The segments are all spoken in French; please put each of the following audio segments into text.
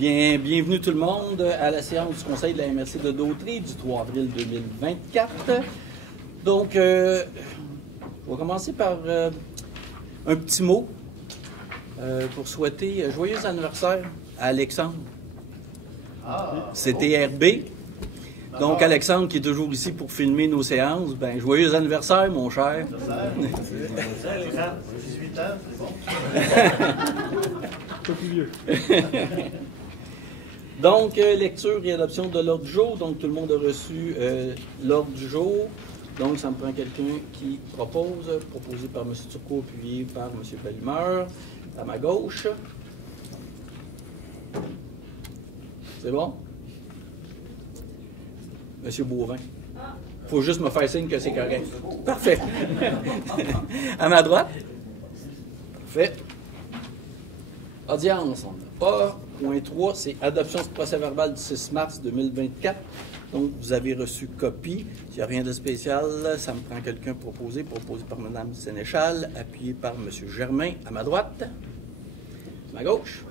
Bien, bienvenue tout le monde à la séance du Conseil de la MRC de Dautrey du 3 avril 2024. Donc, je vais commencer par un petit mot pour souhaiter joyeux anniversaire à Alexandre. C'était RB. Donc, Alexandre, qui est toujours ici pour filmer nos séances, ben joyeux anniversaire, mon cher. 18 ans, c'est bon. Pas plus vieux. Donc, lecture et adoption de l'ordre du jour. Donc, tout le monde a reçu l'ordre du jour. Donc, ça me prend quelqu'un qui propose, proposé par M. Turcot, appuyé par M. Bellemeur, à ma gauche. C'est bon? M. Boivin. Il faut juste me faire signe que c'est correct. Parfait. À ma droite. Parfait. Audience, on n'a pas. Point 3, c'est adoption du procès-verbal du 6 mars 2024. Donc, vous avez reçu copie. S'il n'y a rien de spécial, ça me prend quelqu'un proposé par Mme Sénéchal, appuyé par M. Germain, à ma droite. À ma gauche.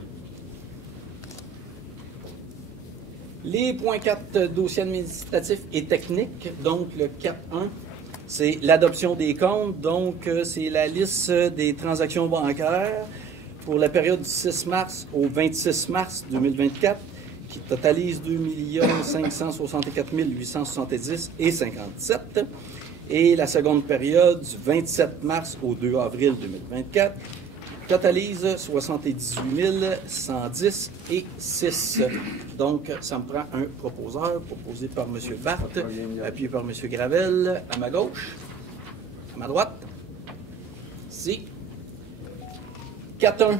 Les points 4, dossiers administratifs et techniques. Donc, le 4.1, c'est l'adoption des comptes. Donc, c'est la liste des transactions bancaires pour la période du 6 mars au 26 mars 2024, qui totalise 2 564 870 et 57. Et la seconde période du 27 mars au 2 avril 2024, totalise 78 110 et 6. Donc, ça me prend un proposeur, proposé par M. Barthes, appuyé par M. Gravel, à ma gauche, à ma droite. Ici. 4.1.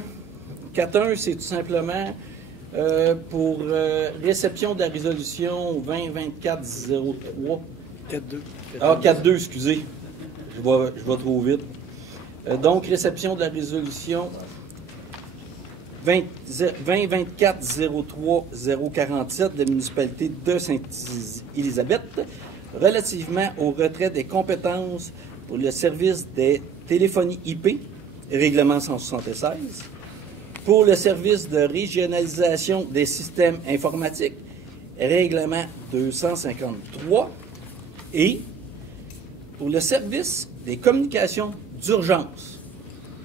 4.1, c'est tout simplement pour réception de la résolution 2024-03. 4-2. Ah, 4.2, excusez. Je vais trop vite. Donc, réception de la résolution 2024-03-047 de la municipalité de Sainte-Élisabeth relativement au retrait des compétences pour le service des téléphonies IP, règlement 176, pour le service de régionalisation des systèmes informatiques, règlement 253, et pour le service des communications d'urgence.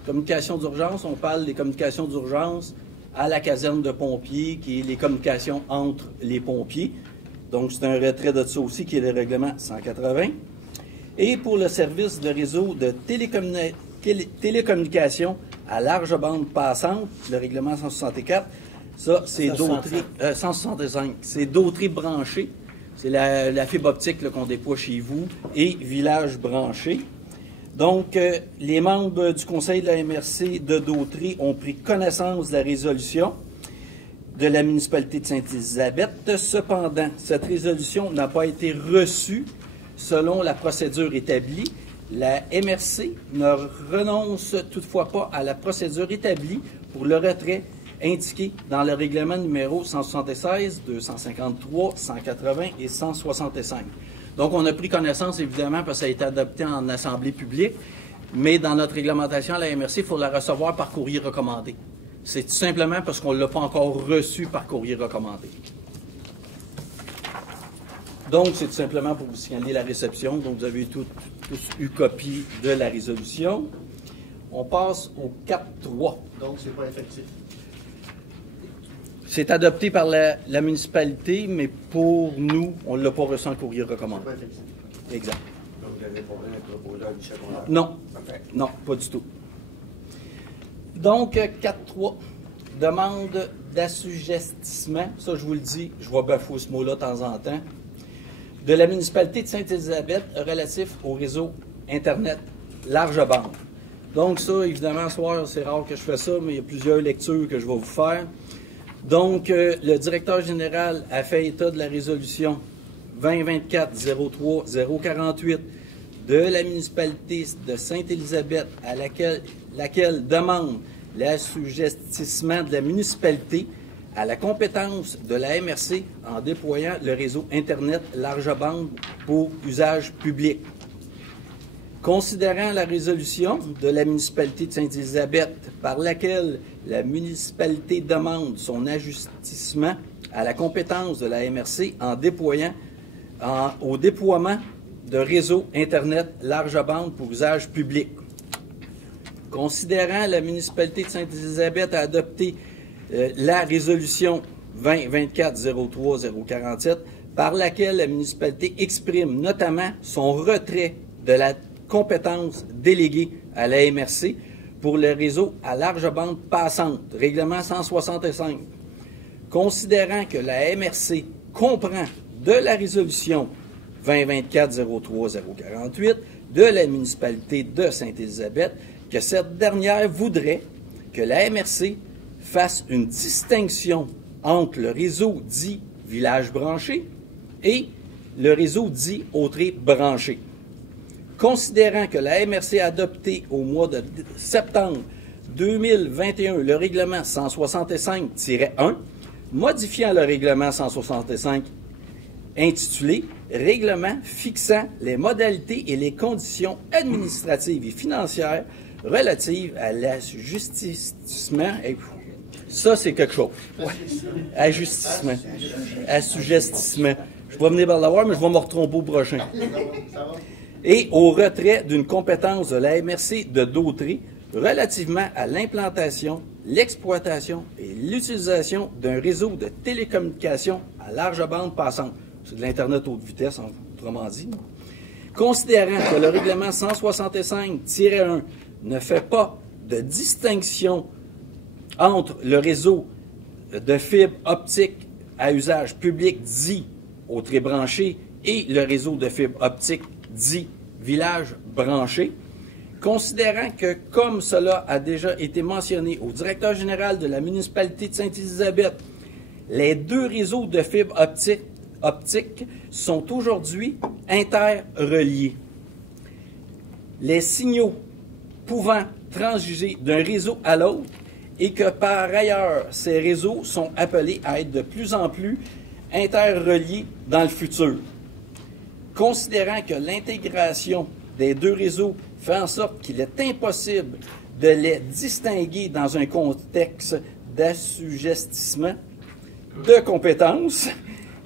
Communications d'urgence, on parle des communications d'urgence à la caserne de pompiers, qui est les communications entre les pompiers. Donc, c'est un retrait de ça aussi, qui est le règlement 180. Et pour le service de réseau de télécommunications à large bande passante, le règlement 164, ça, c'est Dautrey, 165, c'est Dautrey branché. C'est la fibre optique là, qu'on déploie chez vous, et village branché. Donc, les membres du Conseil de la MRC de Dautrey ont pris connaissance de la résolution de la municipalité de Sainte-Élisabeth. Cependant, cette résolution n'a pas été reçue selon la procédure établie. La MRC ne renonce toutefois pas à la procédure établie pour le retrait indiqué dans le règlement numéro 176, 253, 180 et 165. Donc, on a pris connaissance, évidemment, parce que ça a été adopté en assemblée publique, mais dans notre réglementation à la MRC, il faut la recevoir par courrier recommandé. C'est tout simplement parce qu'on ne l'a pas encore reçu par courrier recommandé. Donc, c'est tout simplement pour vous signaler la réception. Donc, vous avez tous eu copie de la résolution. On passe au 4.3. Donc, c'est pas effectif. C'est adopté par la municipalité, mais pour nous, on ne l'a pas reçu en courrier recommandé. C'est pas effectif. Exact. Donc, vous avez pas rien proposé à Michel Conrad. Non. Parfait. Non, pas du tout. Donc, 4.3. Demande d'assujettissement. Ça, je vous le dis, je vais bafouer ce mot-là de temps en temps. De la municipalité de Sainte-Élisabeth relatif au réseau Internet large bande. Donc, ça, évidemment, ce soir, c'est rare que je fais ça, mais il y a plusieurs lectures que je vais vous faire. Donc, le directeur général a fait état de la résolution 2024-03-048 de la municipalité de Sainte-Élisabeth à laquelle demande l'assujettissement de la municipalité à la compétence de la MRC en déployant le réseau Internet large bande pour usage public. Considérant la résolution de la municipalité de Sainte-Élisabeth par laquelle la municipalité demande son ajustissement à la compétence de la MRC au déploiement de réseaux Internet large bande pour usage public. Considérant la municipalité de Sainte-Élisabeth a adopté la résolution 2024-03-047 par laquelle la municipalité exprime notamment son retrait de la compétence déléguée à la MRC pour le réseau à large bande passante, règlement 165. Considérant que la MRC comprend de la résolution 2024-03-048 de la municipalité de Sainte-Élisabeth que cette dernière voudrait que la MRC fasse une distinction entre le réseau dit village branché et le réseau dit autré branché. Considérant que la MRC a adopté au mois de septembre 2021 le règlement 165-1, modifiant le règlement 165 intitulé « Règlement fixant les modalités et les conditions administratives et financières relatives à l'assujettissement ». Ça, c'est quelque chose. Ouais. Ajustissement. Assujettissement. Je vais venir par l'avoir, mais je vais me retromper au prochain. Et au retrait d'une compétence de la MRC de Dautré relativement à l'implantation, l'exploitation et l'utilisation d'un réseau de télécommunications à large bande passante. C'est de l'Internet haute vitesse, autrement dit. Considérant que le règlement 165-1 ne fait pas de distinction entre le réseau de fibres optiques à usage public dit au très branché et le réseau de fibres optiques dit village branché, considérant que, comme cela a déjà été mentionné au directeur général de la municipalité de Sainte-Élisabeth, les deux réseaux de fibres optiques sont aujourd'hui interreliés. Les signaux pouvant transiger d'un réseau à l'autre et que, par ailleurs, ces réseaux sont appelés à être de plus en plus interreliés dans le futur. Considérant que l'intégration des deux réseaux fait en sorte qu'il est impossible de les distinguer dans un contexte d'assujettissement de compétences,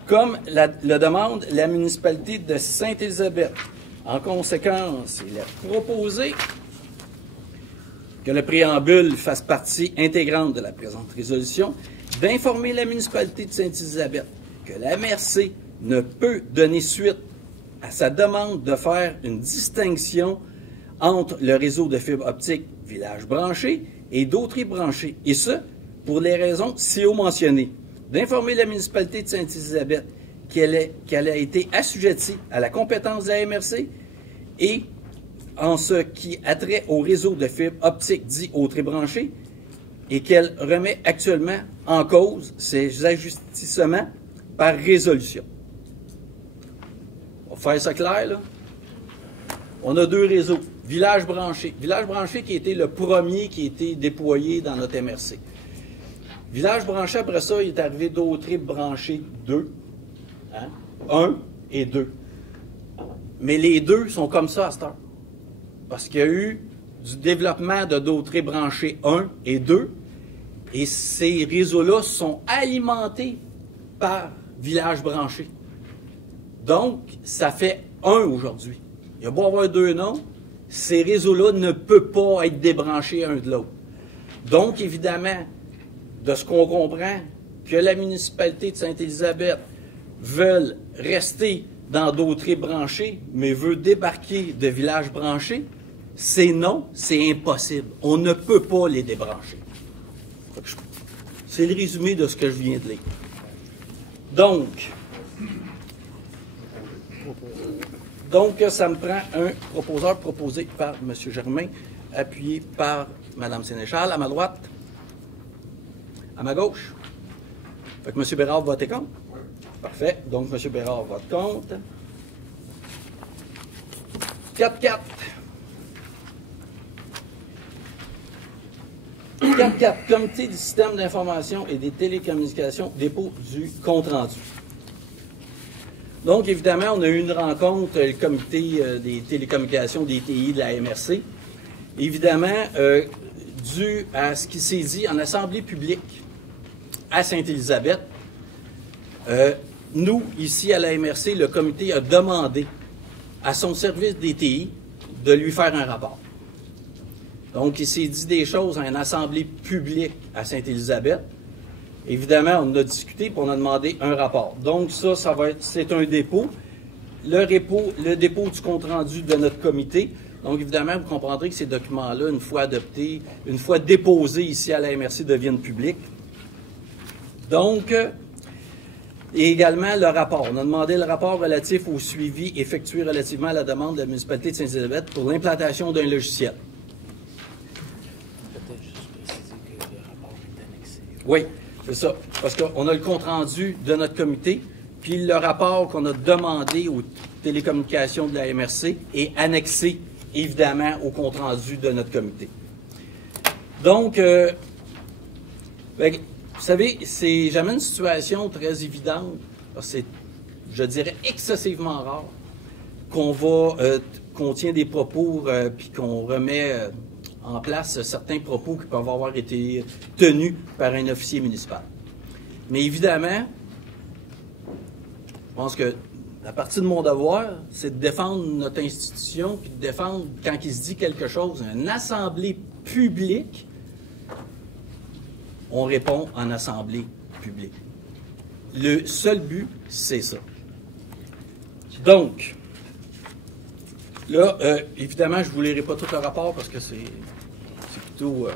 comme le demande la municipalité de Sainte-Élisabeth. En conséquence, il est proposé que le préambule fasse partie intégrante de la présente résolution, d'informer la municipalité de Sainte-Élisabeth que la MRC ne peut donner suite à sa demande de faire une distinction entre le réseau de fibre optique village branché et d'autres branchés, et ce, pour les raisons ci-haut mentionnées. D'informer la municipalité de Sainte-Élisabeth qu'elle a été assujettie à la compétence de la MRC et en ce qui a trait au réseau de fibre optique dit autré branché et qu'elle remet actuellement en cause ces ajustissements par résolution. On va faire ça clair, là. On a deux réseaux. Village branché. Village branché qui a été le premier qui a été déployé dans notre MRC. Village branché, après ça, il est arrivé d'autres branchés 2. Hein? 1 et 2. Mais les deux sont comme ça à cette heure. Parce qu'il y a eu du développement de d'autres branchés 1 et 2. Et ces réseaux-là sont alimentés par village branché. Donc, ça fait 1 aujourd'hui. Il y a beau avoir deux noms, ces réseaux-là ne peuvent pas être débranchés un de l'autre. Donc, évidemment, de ce qu'on comprend, que la municipalité de Sainte-Élisabeth veut rester dans d'autres branchés, mais veut débarquer de villages branchés, c'est non, c'est impossible. On ne peut pas les débrancher. C'est le résumé de ce que je viens de lire. Donc, ça me prend un proposeur proposé par M. Germain, appuyé par Mme Sénéchal, à ma droite, à ma gauche. Fait que M. Bérard vote contre. Oui. Parfait. Donc, M. Bérard vote contre. 4-4. 4-4. Comité du système d'information et des télécommunications, dépôt du compte-rendu. Donc, évidemment, on a eu une rencontre, le comité des télécommunications, des TI de la MRC. Évidemment, dû à ce qui s'est dit en assemblée publique à Sainte-Élisabeth, nous, ici à la MRC, le comité a demandé à son service des TI de lui faire un rapport. Donc, il s'est dit des choses en assemblée publique à Sainte-Élisabeth. Évidemment, on a discuté et on a demandé un rapport. Donc, c'est un dépôt. Le dépôt du compte-rendu de notre comité. Donc, évidemment, vous comprendrez que ces documents-là, une fois adoptés, une fois déposés ici à la MRC, deviennent publics. Donc, et également le rapport. On a demandé le rapport relatif au suivi effectué relativement à la demande de la municipalité de Sainte-Élisabeth pour l'implantation d'un logiciel. Peut-être juste préciser que le rapport est annexé. Oui, c'est ça. Parce qu'on a le compte-rendu de notre comité, puis le rapport qu'on a demandé aux télécommunications de la MRC est annexé, évidemment, au compte-rendu de notre comité. Donc, vous savez, c'est jamais une situation très évidente. C'est, je dirais, excessivement rare qu'on tient des propos puis qu'on remet en place certains propos qui peuvent avoir été tenus par un officier municipal. Mais évidemment, je pense que la partie de mon devoir, c'est de défendre notre institution puis de défendre, quand il se dit quelque chose, une assemblée publique. On répond en assemblée publique. Le seul but, c'est ça. Donc, là, évidemment, je ne vous lirai pas tout le rapport parce que c'est plutôt...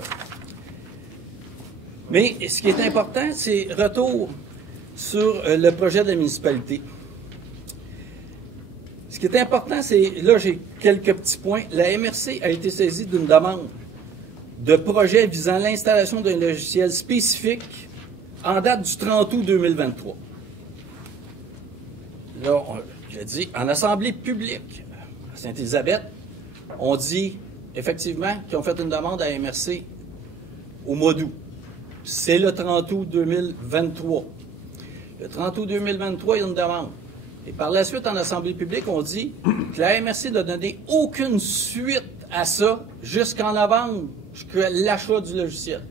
Mais ce qui est important, c'est retour sur le projet de la municipalité. Ce qui est important, c'est... Là, j'ai quelques petits points. La MRC a été saisie d'une demande de projet visant l'installation d'un logiciel spécifique en date du 30 août 2023. Là, j'ai dit, en assemblée publique à Sainte-Élisabeth, on dit effectivement qu'ils ont fait une demande à la MRC au mois d'août. C'est le 30 août 2023. Le 30 août 2023, il y a une demande. Et par la suite, en assemblée publique, on dit que la MRC n'a donné aucune suite à ça jusqu'en novembre, jusqu'à l'achat du logiciel.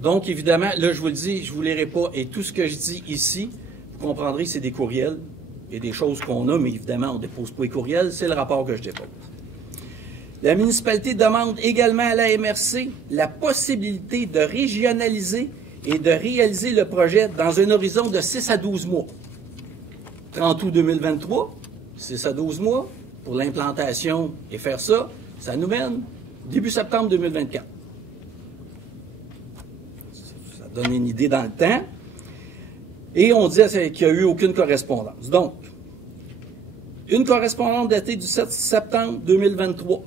Donc, évidemment, là, je vous le dis, je ne vous lirai pas, et tout ce que je dis ici, vous comprendrez que c'est des courriels et des choses qu'on a, mais évidemment, on ne dépose pas les courriels, c'est le rapport que je dépose. La municipalité demande également à la MRC la possibilité de régionaliser et de réaliser le projet dans un horizon de 6 à 12 mois. 30 août 2023, 6 à 12 mois pour l'implantation et faire ça, ça nous mène début septembre 2024. Ça donne une idée dans le temps. Et on dit qu'il n'y a eu aucune correspondance. Donc, une correspondance datée du 7 septembre 2023.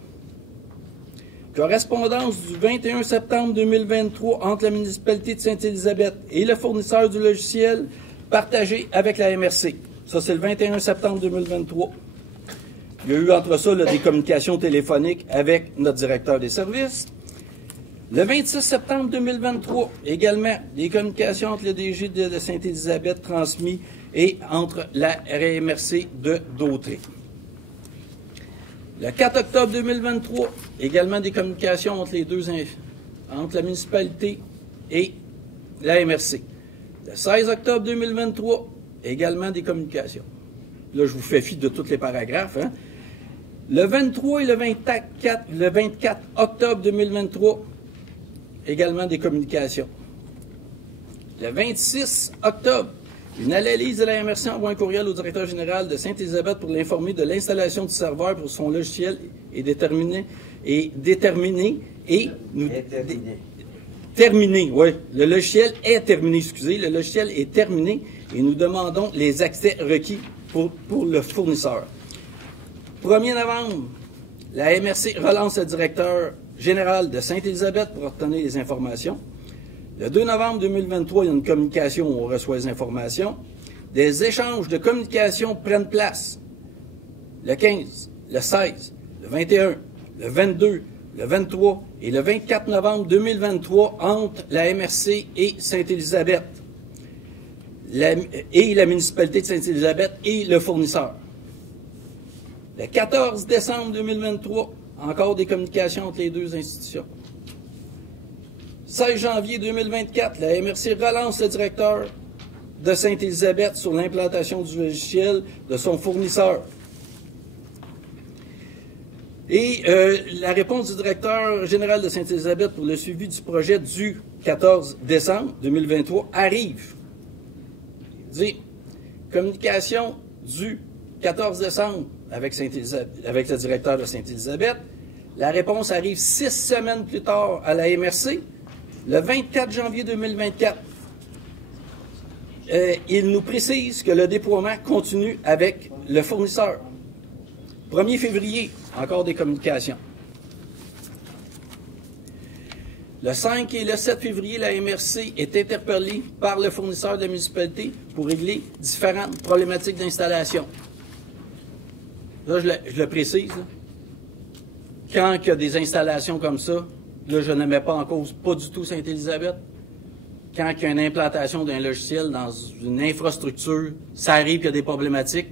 Correspondance du 21 septembre 2023 entre la municipalité de Sainte-Élisabeth et le fournisseur du logiciel partagé avec la MRC. Ça, c'est le 21 septembre 2023. Il y a eu entre ça là, des communications téléphoniques avec notre directeur des services. Le 26 septembre 2023, également, des communications entre le DG de Sainte-Élisabeth transmis et entre la RMRC de Dautré. Le 4 octobre 2023, également des communications entre entre la municipalité et la MRC. Le 16 octobre 2023, également des communications. Là, je vous fais fi de tous les paragraphes. Hein. Le 23 et le 24 octobre 2023, également des communications. Le 26 octobre, une analyse de la MRC envoie un courriel au directeur général de Sainte-Élisabeth pour l'informer de l'installation du serveur pour son logiciel et terminé, oui. Le logiciel est terminé, excusez. Le logiciel est terminé et nous demandons les accès requis pour le fournisseur. 1er novembre, la MRC relance le directeur général de Sainte-Élisabeth pour obtenir les informations. Le 2 novembre 2023, il y a une communication où on reçoit les informations. Des échanges de communication prennent place. Le 15, le 16, le 21, le 22, le 23 et le 24 novembre 2023 entre la MRC et Sainte-Élisabeth. et la municipalité de Sainte-Élisabeth et le fournisseur. Le 14 décembre 2023, encore des communications entre les deux institutions. 16 janvier 2024, la MRC relance le directeur de Sainte-Élisabeth sur l'implantation du logiciel de son fournisseur. Et la réponse du directeur général de Sainte-Élisabeth pour le suivi du projet du 14 décembre 2023 arrive. Il dit, communication du 14 décembre avec le directeur de Sainte-Élisabeth. La réponse arrive 6 semaines plus tard à la MRC, le 24 janvier 2024. Il nous précise que le déploiement continue avec le fournisseur. 1er février, encore des communications. Le 5 et le 7 février, la MRC est interpellée par le fournisseur de la municipalité pour régler différentes problématiques d'installation. Là, je le précise. Là. Quand il y a des installations comme ça, là, je ne mets pas en cause pas du tout Sainte-Élisabeth. Quand il y a une implantation d'un logiciel dans une infrastructure, ça arrive qu'il y a des problématiques.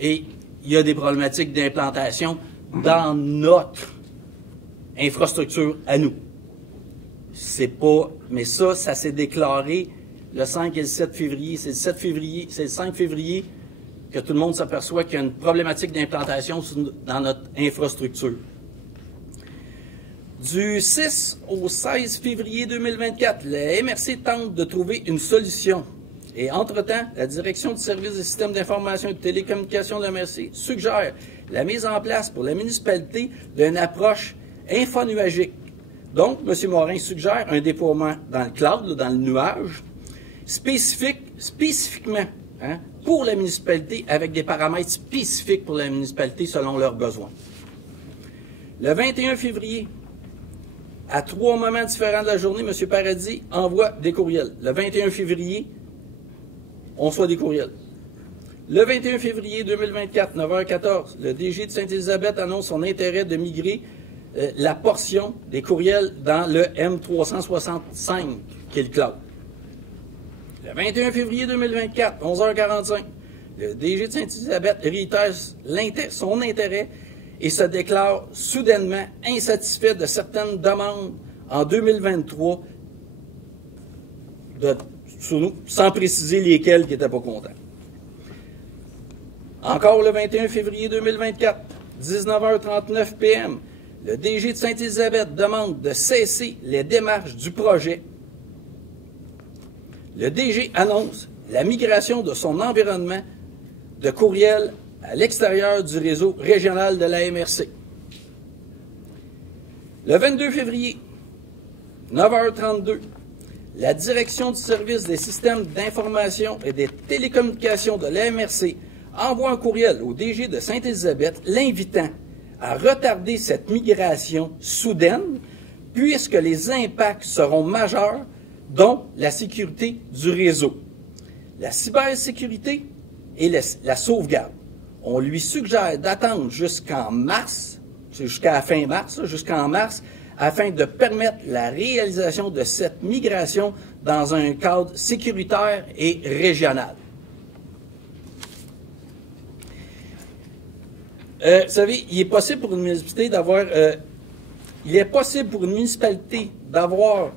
Et il y a des problématiques d'implantation dans notre infrastructure à nous. C'est pas... Mais ça s'est déclaré le 5 et le 7 février. C'est le 5 février que tout le monde s'aperçoit qu'il y a une problématique d'implantation dans notre infrastructure. Du 6 au 16 février 2024, la MRC tente de trouver une solution. Et entre-temps, la Direction du service des systèmes d'information et de télécommunication de la MRC suggère la mise en place pour la municipalité d'une approche infonuagique. Donc, M. Morin suggère un déploiement dans le cloud, dans le nuage, spécifiquement pour la municipalité, avec des paramètres spécifiques pour la municipalité selon leurs besoins. Le 21 février, à 3 moments différents de la journée, M. Paradis envoie des courriels. Le 21 février, on reçoit des courriels. Le 21 février 2024, 9h14, le DG de Sainte-Élisabeth annonce son intérêt de migrer la portion des courriels dans le M365, qui est le cloud. Le 21 février 2024, 11h45, le DG de Sainte-Élisabeth réitère son intérêt et se déclare soudainement insatisfait de certaines demandes en 2023 sur nous, sans préciser lesquels qui n'étaient pas contents. Encore le 21 février 2024, 19h39 p.m., le DG de Sainte-Élisabeth demande de cesser les démarches du projet. Le DG annonce la migration de son environnement de courriel à l'extérieur du réseau régional de la MRC. Le 22 février, 9h32, la Direction du service des systèmes d'information et des télécommunications de la MRC envoie un courriel au DG de Sainte-Élisabeth l'invitant à retarder cette migration soudaine puisque les impacts seront majeurs, dont la sécurité du réseau, la cybersécurité et la sauvegarde. On lui suggère d'attendre jusqu'en mars, jusqu'à la fin mars, jusqu'en mars, afin de permettre la réalisation de cette migration dans un cadre sécuritaire et régional. Vous savez, il est possible pour une municipalité d'avoir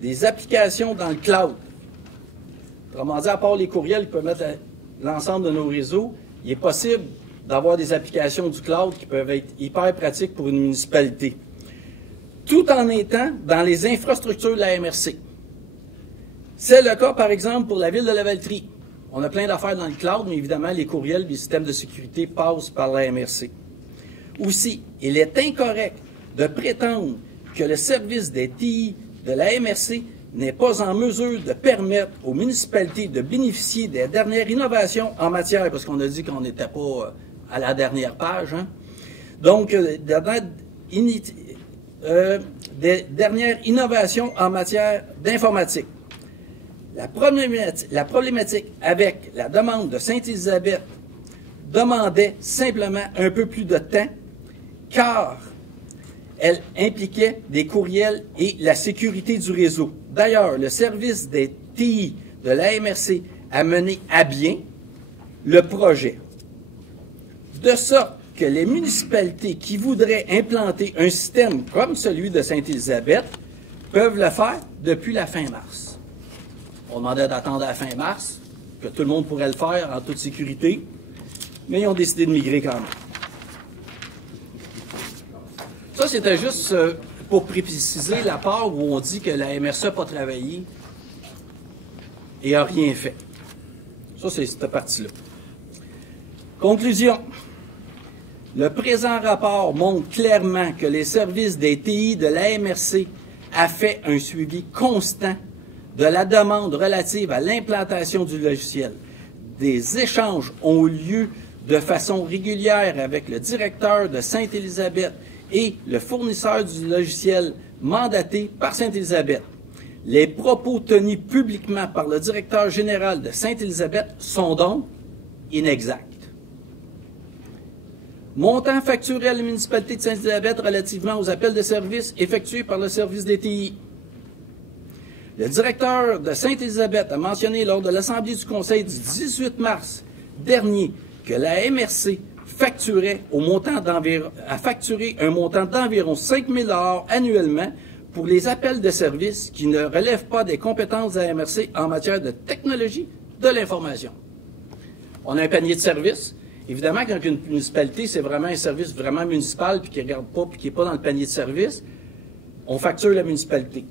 des applications dans le cloud. Autrement dit, à part les courriels qui peuvent mettre l'ensemble de nos réseaux, il est possible d'avoir des applications du cloud qui peuvent être hyper pratiques pour une municipalité, tout en étant dans les infrastructures de la MRC. C'est le cas, par exemple, pour la ville de Lavaltrie. On a plein d'affaires dans le cloud, mais évidemment, les courriels, les systèmes de sécurité passent par la MRC. Aussi, il est incorrect de prétendre que le service des TI de la MRC n'est pas en mesure de permettre aux municipalités de bénéficier des dernières innovations en matière, parce qu'on a dit qu'on n'était pas à la dernière page, donc des dernières innovations en matière d'informatique. La problématique avec la demande de Sainte-Élisabeth demandait simplement un peu plus de temps, car elle impliquait des courriels et la sécurité du réseau. D'ailleurs, le service des TI de la MRC à mener à bien le projet. De sorte que les municipalités qui voudraient implanter un système comme celui de Sainte-Élisabeth peuvent le faire depuis la fin mars. On demandait d'attendre à la fin mars, que tout le monde pourrait le faire en toute sécurité, mais ils ont décidé de migrer quand même. Ça, c'était juste pour préciser la part où on dit que la MRC n'a pas travaillé et n'a rien fait. Ça, c'est cette partie-là. Conclusion. Le présent rapport montre clairement que les services des TI de la MRC a fait un suivi constant de la demande relative à l'implantation du logiciel. Des échanges ont eu lieu de façon régulière avec le directeur de Sainte-Élisabeth et le fournisseur du logiciel mandaté par Sainte-Élisabeth. Les propos tenus publiquement par le directeur général de Sainte-Élisabeth sont donc inexacts. Montant facturé à la municipalité de Sainte-Élisabeth relativement aux appels de services effectués par le service des TI. Le directeur de Sainte-Élisabeth a mentionné lors de l'Assemblée du Conseil du 18 mars dernier que la MRC a facturé un montant d'environ 5 000 $ annuellement pour les appels de services qui ne relèvent pas des compétences de la MRC en matière de technologie de l'information. On a un panier de services. Évidemment, quand une municipalité, c'est vraiment un service vraiment municipal puis qui ne regarde pas puis qui n'est pas dans le panier de services, on facture la municipalité.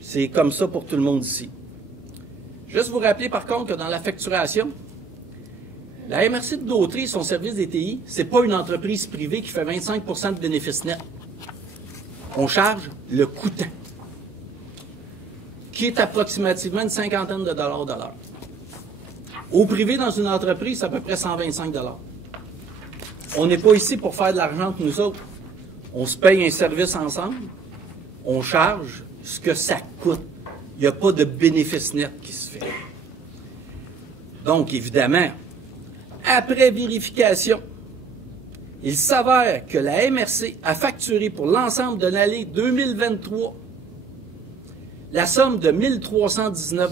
C'est comme ça pour tout le monde ici. Juste vous rappeler, par contre, que dans la facturation, la MRC de Dautry, son service des TI, ce n'est pas une entreprise privée qui fait 25 % de bénéfices nets. On charge le coûtant, qui est approximativement une cinquantaine de dollars de l'heure. Au privé, dans une entreprise, c'est à peu près 125 $. On n'est pas ici pour faire de l'argent entre nous autres. On se paye un service ensemble, on charge ce que ça coûte. Il n'y a pas de bénéfice net qui se fait. Donc, évidemment, après vérification, il s'avère que la MRC a facturé pour l'ensemble de l'année 2023 la somme de 1 319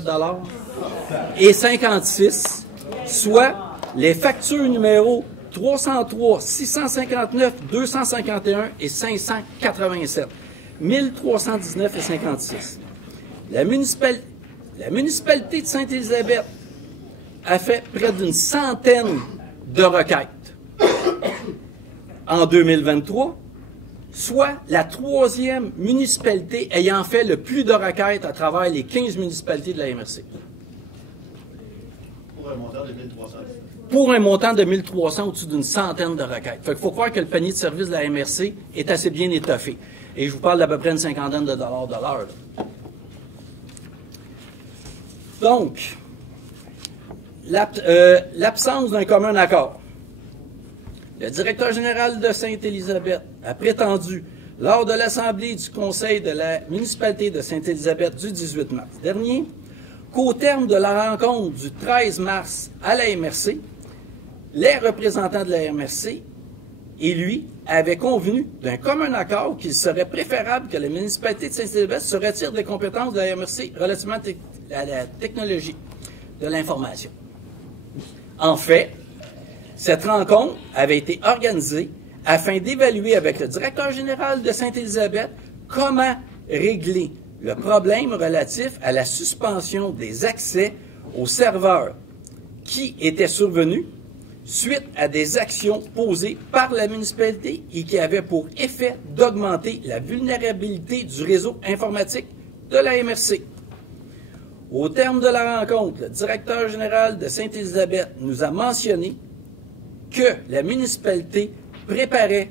et 56, soit les factures numéro 303, 659, 251 et 587. 1 319 et 56. La municipalité de Sainte-Élisabeth a fait près d'une centaine de requêtes en 2023, soit la 3e municipalité ayant fait le plus de requêtes à travers les 15 municipalités de la MRC. Pour un montant de 1 300. Pour un montant de 1 300 au-dessus d'une centaine de requêtes. Fait qu'il faut croire que le panier de services de la MRC est assez bien étoffé. Et je vous parle d'à peu près une cinquantaine de dollars de l'heure. Donc, l'absence d'un commun accord. Le directeur général de Sainte-Élisabeth a prétendu, lors de l'Assemblée du Conseil de la municipalité de Sainte-Élisabeth du 18 mars dernier, qu'au terme de la rencontre du 13 mars à la MRC, les représentants de la MRC et lui avaient convenu d'un commun accord qu'il serait préférable que la municipalité de Sainte-Élisabeth se retire des compétences de la MRC relativement à la technologie de l'information. En fait, cette rencontre avait été organisée afin d'évaluer avec le directeur général de Sainte-Élisabeth comment régler le problème relatif à la suspension des accès aux serveurs qui étaient survenus suite à des actions posées par la municipalité et qui avaient pour effet d'augmenter la vulnérabilité du réseau informatique de la MRC. Au terme de la rencontre, le directeur général de Sainte-Élisabeth nous a mentionné que la municipalité préparait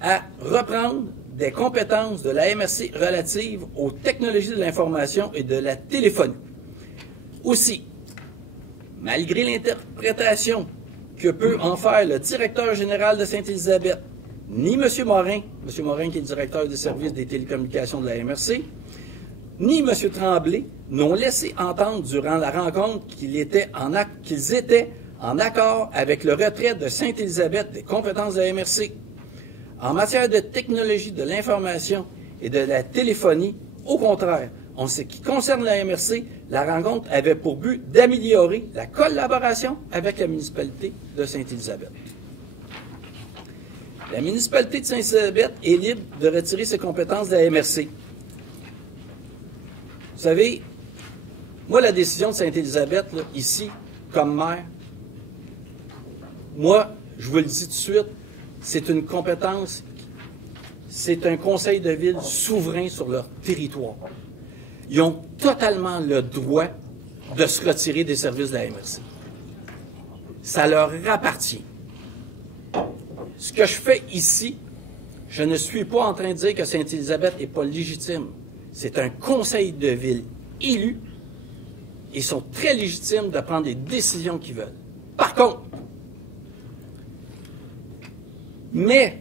à reprendre des compétences de la MRC relatives aux technologies de l'information et de la téléphonie. Aussi, malgré l'interprétation que peut en faire le directeur général de Sainte-Élisabeth, ni M. Morin qui est directeur des services des télécommunications de la MRC, ni M. Tremblay n'ont laissé entendre durant la rencontre qu'ils étaient en accord avec le retrait de Sainte-Élisabeth des compétences de la MRC. En matière de technologie de l'information et de la téléphonie, au contraire, En ce qui concerne la MRC, la rencontre avait pour but d'améliorer la collaboration avec la municipalité de Sainte-Élisabeth. La municipalité de Sainte-Élisabeth est libre de retirer ses compétences de la MRC. Vous savez, moi, la décision de Sainte-Élisabeth, là, ici, comme maire, moi, je vous le dis tout de suite, c'est une compétence, c'est un conseil de ville souverain sur leur territoire. Ils ont totalement le droit de se retirer des services de la MRC. Ça leur appartient. Ce que je fais ici, je ne suis pas en train de dire que Sainte-Élisabeth n'est pas légitime. C'est un conseil de ville élu. Ils sont très légitimes de prendre les décisions qu'ils veulent. Par contre, mais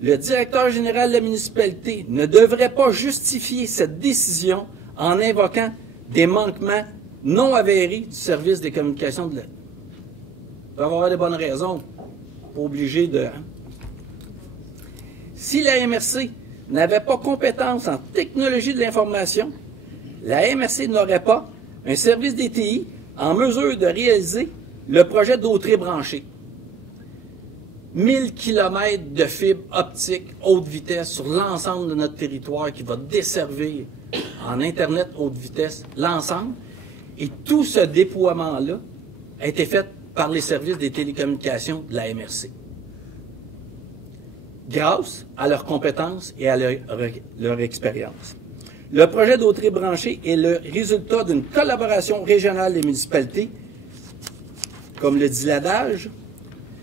le directeur général de la municipalité ne devrait pas justifier cette décision en invoquant des manquements non avérés du service des communications de l'État. Il doit avoir des bonnes raisons. Pas obligé de... Si la MRC n'avait pas compétence en technologie de l'information, la MRC n'aurait pas un service DTI en mesure de réaliser le projet d'Autrey branché. 1000 km de fibres optiques haute vitesse sur l'ensemble de notre territoire qui va desservir en Internet haute vitesse l'ensemble. Et tout ce déploiement-là a été fait par les services des télécommunications de la MRC. Grâce à leurs compétences et à leur expérience. Le projet d'Autrey branché est le résultat d'une collaboration régionale des municipalités. Comme le dit l'adage,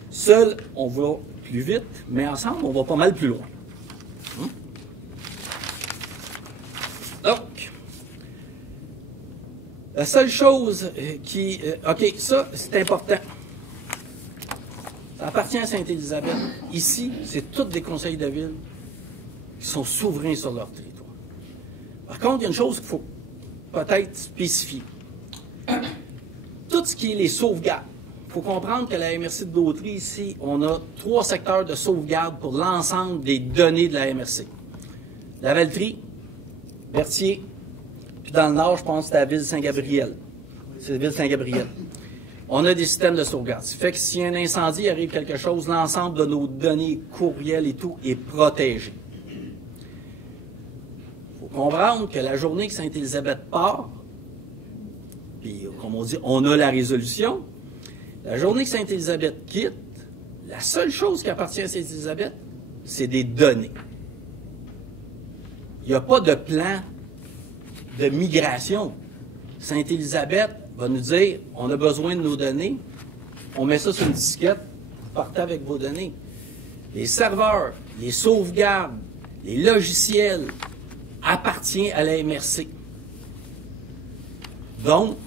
seul, on va plus vite, mais ensemble, on va pas mal plus loin. Donc, la seule chose qui... OK, ça, c'est important. Ça appartient à Sainte-Élisabeth. Ici, c'est tous des conseils de ville qui sont souverains sur leur territoire. Par contre, il y a une chose qu'il faut peut-être spécifier. Tout ce qui est les sauvegardes. Il faut comprendre que la MRC de Dautrey, ici, on a 3 secteurs de sauvegarde pour l'ensemble des données de la MRC. La Valtrie, Berthier, puis dans le nord, je pense que c'est la ville de Saint-Gabriel. C'est la ville de Saint-Gabriel. On a des systèmes de sauvegarde. Ça fait que s'il y a un incendie, il arrive quelque chose, l'ensemble de nos données, courriels et tout, est protégé. Il faut comprendre que la journée que Sainte-Élisabeth part, puis comme on dit, on a la résolution, la journée que Sainte-Élisabeth quitte, la seule chose qui appartient à Sainte-Élisabeth, c'est des données. Il n'y a pas de plan de migration. Sainte-Élisabeth va nous dire, on a besoin de nos données, on met ça sur une disquette, vous partez avec vos données. Les serveurs, les sauvegardes, les logiciels appartiennent à la MRC. Donc,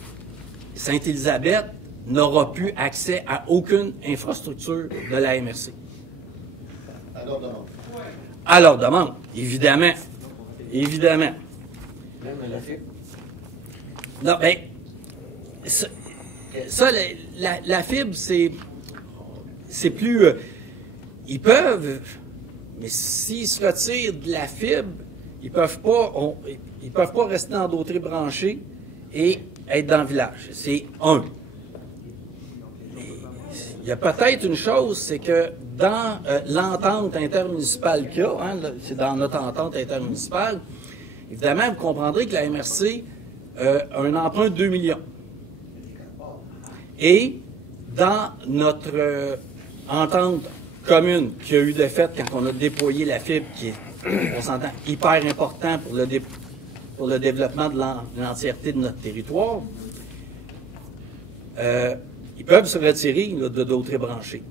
Sainte-Élisabeth n'aura plus accès à aucune infrastructure de la MRC. À leur demande. À leur demande, évidemment. Évidemment. Même la fibre. Non, bien, ça, la fibre, c'est plus... ils peuvent, mais s'ils se retirent de la fibre, ils peuvent pas rester dans d'autres branchés et être dans le village. C'est un. Mais il y a peut-être une chose, c'est que dans l'entente intermunicipale qu'il y a, hein, c'est dans notre entente intermunicipale, évidemment, vous comprendrez que la MRC a un emprunt de 2 millions. Et dans notre entente commune qu'il y a eu de fait quand on a déployé la fibre, qui est, on s'entend, hyper important pour le développement de l'entièreté de notre territoire, ils peuvent se retirer là, de d'autres branchés.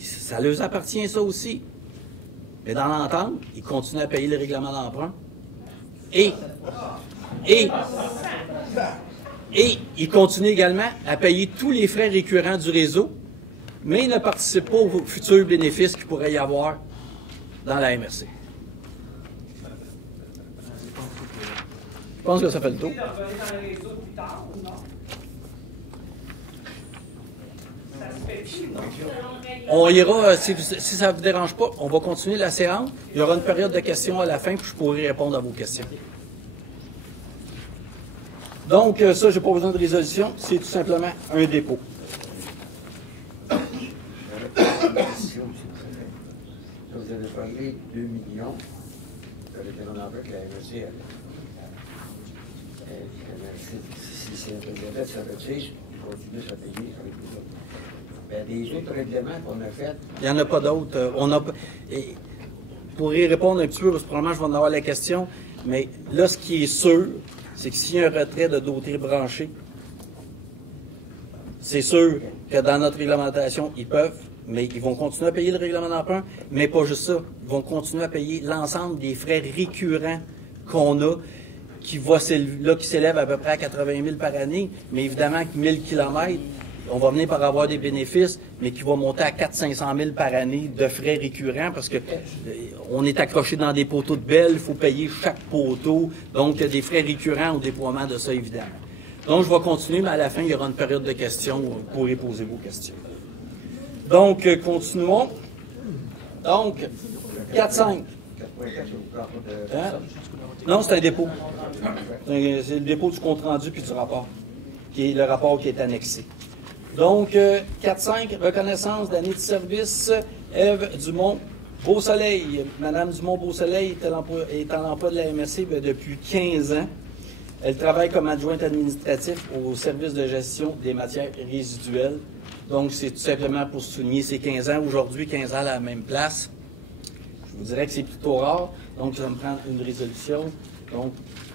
Ça leur appartient, ça aussi. Mais dans l'entente, ils continuent à payer le règlement d'emprunt. Et ils continuent également à payer tous les frais récurrents du réseau, mais ils ne participent pas aux futurs bénéfices qu'il pourrait y avoir dans la MRC. Je pense que ça fait le tour. On ira, si ça ne vous dérange pas, on va continuer la séance. Il y aura une période de questions à la fin, puis je pourrai répondre à vos questions. Donc, ça, je n'ai pas besoin de résolution, c'est tout simplement un dépôt. Vous avez parlé 2 millions. Vous avez fait un emploi que la MSC si c'est un règlement, ça retire, je continue à payer avec les autres. Ben, des autres règlements qu'on a faits. Il n'y en a pas d'autres. Pour y répondre un petit peu, parce que probablement je vais en avoir la question, mais là, ce qui est sûr, c'est que s'il y a un retrait de doterie branchée, c'est sûr que dans notre réglementation, ils peuvent, mais ils vont continuer à payer le règlement d'emprunt, mais pas juste ça. Ils vont continuer à payer l'ensemble des frais récurrents qu'on a, qui s'élèvent à peu près à 80 000 par année, mais évidemment que 1000 km, on va venir par avoir des bénéfices, mais qui vont monter à 400-500 000 par année de frais récurrents parce que on est accroché dans des poteaux de belle, il faut payer chaque poteau, donc il y a des frais récurrents au déploiement de ça, évidemment. Donc, je vais continuer, mais à la fin, il y aura une période de questions où vous pourrez poser vos questions. Donc, continuons. Donc, 4-5. Hein? Non, c'est un dépôt. C'est le dépôt du compte-rendu puis du rapport, qui est le rapport qui est annexé. Donc, 4-5, reconnaissance d'année de service, Ève Dumont, Beau-Soleil. Madame Dumont-Beausoleil est en emploi de la MSC depuis 15 ans. Elle travaille comme adjointe administrative au service de gestion des matières résiduelles. Donc, c'est tout simplement pour souligner ses 15 ans. Aujourd'hui, 15 ans à la même place. Je vous dirais que c'est plutôt rare. Donc, je vais me prendre une résolution. Donc,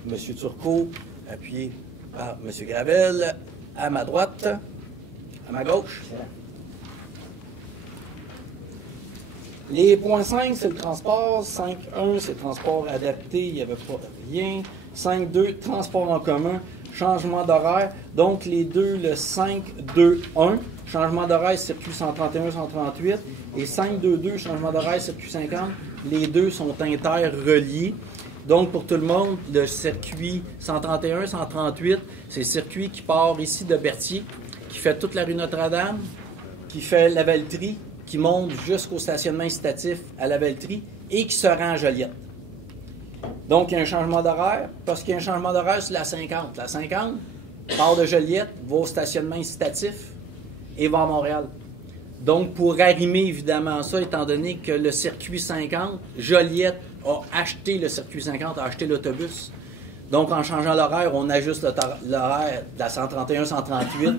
M. Turcot, appuyé par M. Gravel, à ma droite. À ma gauche. Les points 5, c'est le transport. 5.1, c'est le transport adapté. Il n'y avait pas rien. 5.2, transport en commun. Changement d'horaire. Donc, les deux, le 5.2.1, changement d'horaire, circuit 131-138. Et 5.2.2, changement d'horaire, circuit 50. Les deux sont interreliés. Donc, pour tout le monde, le circuit 131-138, c'est le circuit qui part ici de Berthier, qui fait toute la rue Notre-Dame, qui fait la Valtrie, qui monte jusqu'au stationnement incitatif à la Valtrie et qui se rend à Joliette. Donc, il y a un changement d'horaire, parce qu'il y a un changement d'horaire sur la 50. La 50 part de Joliette, va au stationnement incitatif et va à Montréal. Donc, pour arrimer évidemment ça, étant donné que le circuit 50, Joliette a acheté le circuit 50, a acheté l'autobus. Donc, en changeant l'horaire, on ajuste l'horaire de la 131-138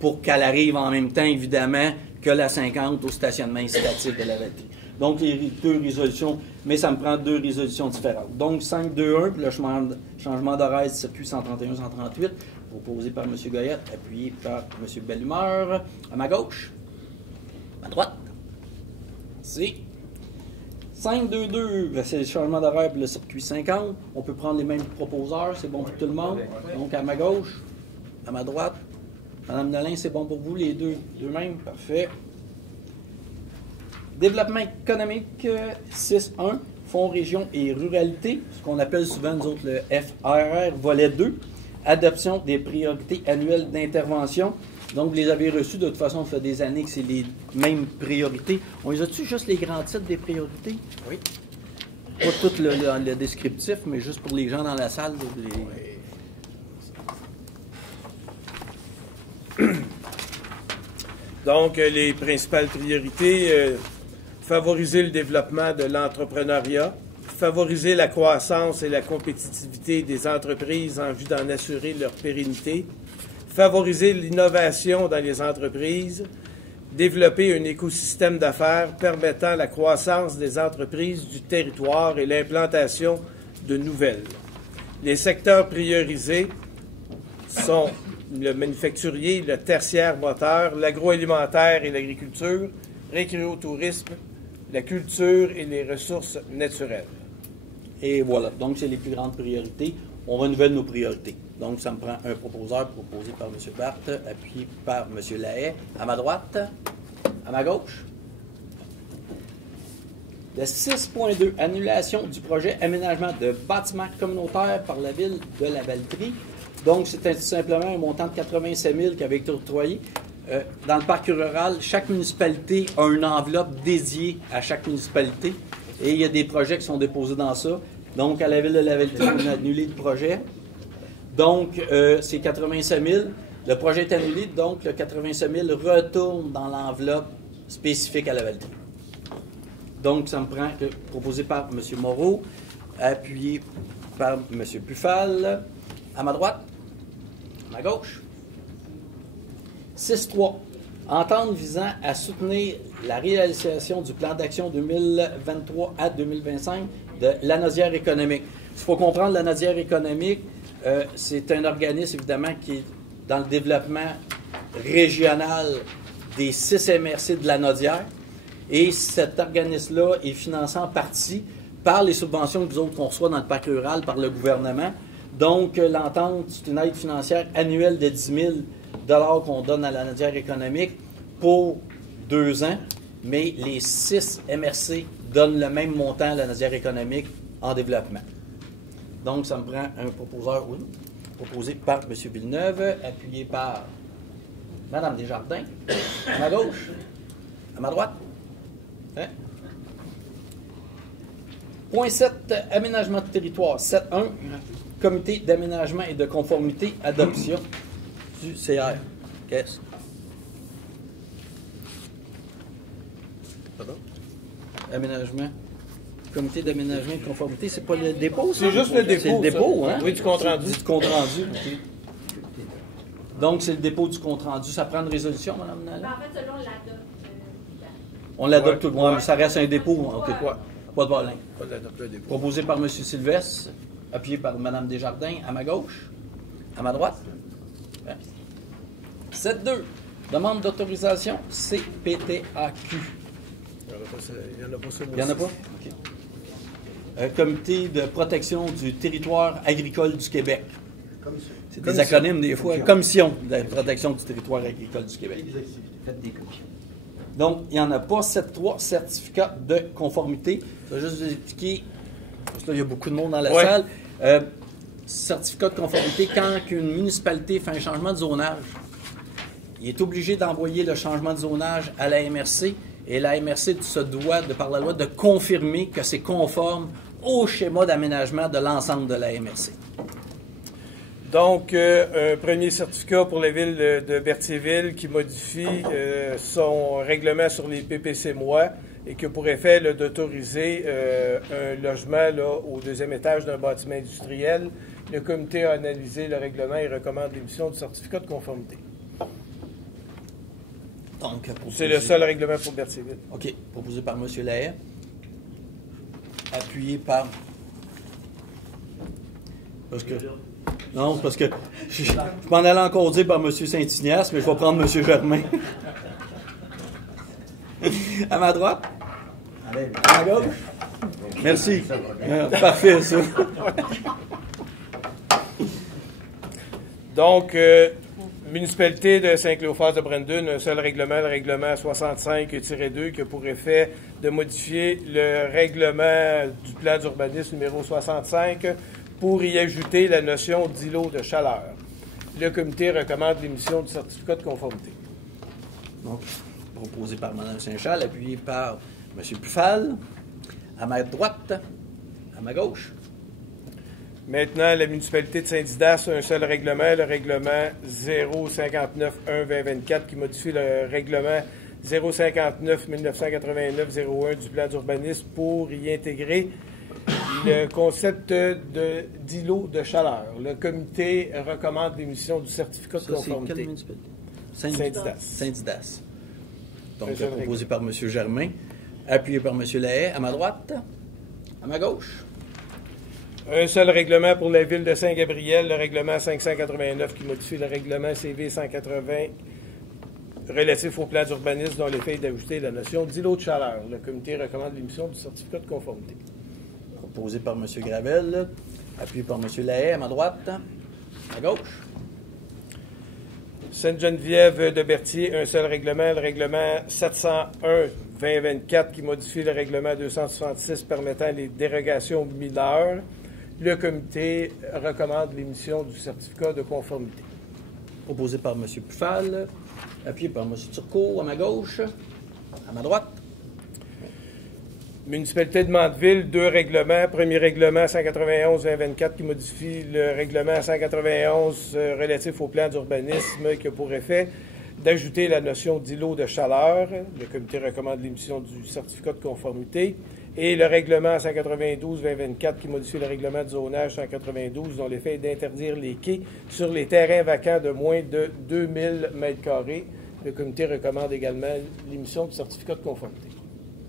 pour qu'elle arrive en même temps, évidemment, que la 50 au stationnement incitatif de la Valtrie. Donc, les deux résolutions, mais ça me prend deux résolutions différentes. Donc, 5.2.1, puis le changement d'horaire du circuit 131-138, proposé par M. Goyette, appuyé par M. Bellumeur, à ma gauche, à ma droite. C'est 5.2.2, c'est le changement d'horaire pour le circuit 50. On peut prendre les mêmes proposeurs, c'est bon pour tout le monde. Donc, à ma gauche, à ma droite. Madame Nolin, c'est bon pour vous, les deux mêmes? Parfait. Développement économique 6.1, Fonds région et ruralité, ce qu'on appelle souvent, nous autres, le FRR, volet 2. Adoption des priorités annuelles d'intervention. Donc, vous les avez reçus. De toute façon, ça fait des années que c'est les mêmes priorités. On les a-tu juste les grands titres des priorités? Oui. Pas tout le descriptif, mais juste pour les gens dans la salle. Donc, les principales priorités, favoriser le développement de l'entrepreneuriat, favoriser la croissance et la compétitivité des entreprises en vue d'en assurer leur pérennité, favoriser l'innovation dans les entreprises, développer un écosystème d'affaires permettant la croissance des entreprises du territoire et l'implantation de nouvelles. Les secteurs priorisés sont le manufacturier, le tertiaire moteur, l'agroalimentaire et l'agriculture, récréotourisme, la culture et les ressources naturelles. Et voilà, donc c'est les plus grandes priorités. On renouvelle nos priorités. Donc, ça me prend un proposeur proposé par M. Barthes, appuyé par M. Lahaye. À ma droite, à ma gauche. Le 6.2, annulation du projet aménagement de bâtiments communautaires par la ville de la Valtrie. Donc, c'est tout simplement un montant de 87 000 qui avait été octroyé. Dans le parc rural, chaque municipalité a une enveloppe dédiée à chaque municipalité. Et il y a des projets qui sont déposés dans ça. Donc, à la ville de la Valtrie, on a annulé le projet. Donc, c'est 85 000. Le projet est annulé, donc le 85 000 retourne dans l'enveloppe spécifique à la Valtrie. Donc, ça me prend proposé par M. Moreau, appuyé par M. Pufal. À ma droite, à ma gauche. 6.3. Entente visant à soutenir la réalisation du plan d'action 2023 à 2025 de l'ANODIER économique. Il faut comprendre, l'ANODIER économique, c'est un organisme, évidemment, qui est dans le développement régional des 6 MRC de l'ANODIER. Et cet organisme-là est financé en partie par les subventions que nous autres qu'on reçoit dans le parc rural par le gouvernement. Donc, l'entente, c'est une aide financière annuelle de 10 000 qu'on donne à l'ANODIER économique pour 2 ans, mais les 6 MRC donnent le même montant à l'ANODIER économique en développement. Donc, ça me prend un proposeur, oui, proposé par M. Villeneuve, appuyé par Mme Desjardins, à ma gauche, à ma droite. Hein? Point 7, aménagement de territoire. 7.1, comité d'aménagement et de conformité, adoption du CR. Qu'est-ce? Pardon? Aménagement. Comité d'aménagement et de conformité, c'est pas le dépôt? C'est juste le dépôt. C'est le dépôt, hein? Oui, du compte-rendu. Du compte-rendu. Okay. Donc, c'est le dépôt du compte-rendu. Ça prend une résolution, Mme Nala? En fait, selon l'adopte. On l'adopte tout le monde, mais ça reste un dépôt. OK. Quoi? Pas de problème. Pas d'adopter le dépôt. Proposé par M. Sylvestre, appuyé par Mme Desjardins, à ma gauche, à ma droite. 7.2. Demande d'autorisation CPTAQ. Il n'y en a pas ça. Il n'y en a pas? OK. Comité de protection du territoire agricole du Québec. C'est des acronymes des fois. Commission de protection du territoire agricole du Québec. Faites des copies. Donc, il n'y en a pas. 7.3, certificat de conformité. Je vais juste vous expliquer, parce que là, il y a beaucoup de monde dans la salle. Certificat de conformité, quand une municipalité fait un changement de zonage, il est obligé d'envoyer le changement de zonage à la MRC et la MRC se doit, de par la loi, de confirmer que c'est conforme au schéma d'aménagement de l'ensemble de la MRC. Donc, un premier certificat pour la ville de Berthierville qui modifie son règlement sur les PPC-MOI et qui a pour effet d'autoriser un logement là, au 2e étage d'un bâtiment industriel. Le comité a analysé le règlement et recommande l'émission du certificat de conformité. Donc, c'est le seul règlement pour Berthierville. OK. Proposé par M. Lahaye. Appuyé par... Parce que... Non, parce que je m'en allais encore dire par M. Saint-Ignace, mais je vais prendre M. Germain. À ma droite? À ma gauche? Merci. Parfait, ça. Donc, municipalité de Saint-Cléophas-de-Brandon, un seul règlement, le règlement 65-2, qui a pour effet de modifier le règlement du plan d'urbanisme numéro 65 pour y ajouter la notion d'îlot de chaleur. Le comité recommande l'émission du certificat de conformité. Donc, proposé par Mme Saint-Charles, appuyé par M. Pufal. À ma droite, à ma gauche. Maintenant, la municipalité de Saint-Didas a un seul règlement, le règlement 059-1-2024, qui modifie le règlement 059-1989-01 du plan d'urbanisme pour y intégrer le concept d'îlot de chaleur. Le comité recommande l'émission du certificat de conformité. C'est quelle municipalité? Saint-Didas. Saint-Didas. Donc, proposé par M. Germain, appuyé par M. Lahaye. À ma droite, à ma gauche. Un seul règlement pour la ville de Saint-Gabriel, le règlement 589 qui modifie le règlement CV 180 relatif au plan d'urbanisme dont l'effet est d'ajouter la notion d'îlot de chaleur. Le comité recommande l'émission du certificat de conformité. Proposé par M. Gravel, appuyé par M. Lahaye. À ma droite, à gauche. Sainte-Geneviève de Berthier, un seul règlement, le règlement 701-2024 qui modifie le règlement 266 permettant les dérogations mineures. Le comité recommande l'émission du certificat de conformité. Proposé par M. Pufal, appuyé par M. Turcot à ma gauche, à ma droite. Municipalité de Mandeville, 2 règlements. Premier règlement 191-2024 qui modifie le règlement 191 relatif au plan d'urbanisme qui a pour effet d'ajouter la notion d'îlot de chaleur. Le comité recommande l'émission du certificat de conformité. Et le règlement 192-2024 qui modifie le règlement de zonage 192 dont l'effet est d'interdire les quais sur les terrains vacants de moins de 2000 m². Le comité recommande également l'émission du certificat de conformité.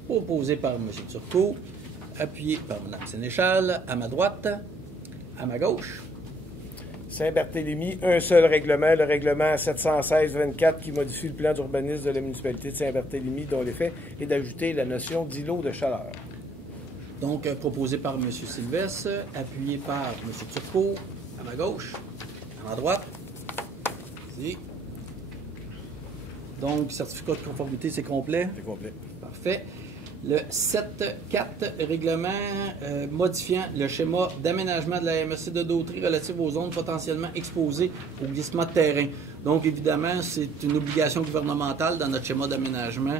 Proposé par M. Turcot, appuyé par Mme Sénéchal, à ma droite, à ma gauche. Saint-Barthélemy, un seul règlement, le règlement 716-24 qui modifie le plan d'urbanisme de la municipalité de Saint-Barthélemy dont l'effet est d'ajouter la notion d'îlot de chaleur. Donc, proposé par M. Sylvestre, appuyé par M. Turcot, à ma gauche, à ma droite. Ici. Donc, certificat de conformité, c'est complet? C'est complet. Parfait. Le 7.4, règlement modifiant le schéma d'aménagement de la MRC de Dautry relatif aux zones potentiellement exposées au glissement de terrain. Donc, évidemment, c'est une obligation gouvernementale dans notre schéma d'aménagement.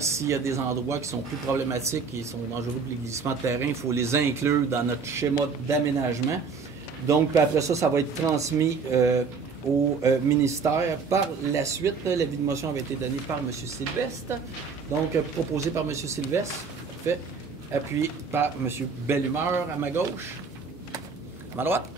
S'il y a des endroits qui sont plus problématiques et qui sont dangereux pour les glissements de terrain, il faut les inclure dans notre schéma d'aménagement. Donc, puis après ça, ça va être transmis au ministère. Par la suite, l'avis de motion avait été donné par M. Sylvestre. Donc, proposé par M. Sylvestre. Fait. Appuyé par M. Bellumeur à ma gauche. À ma droite.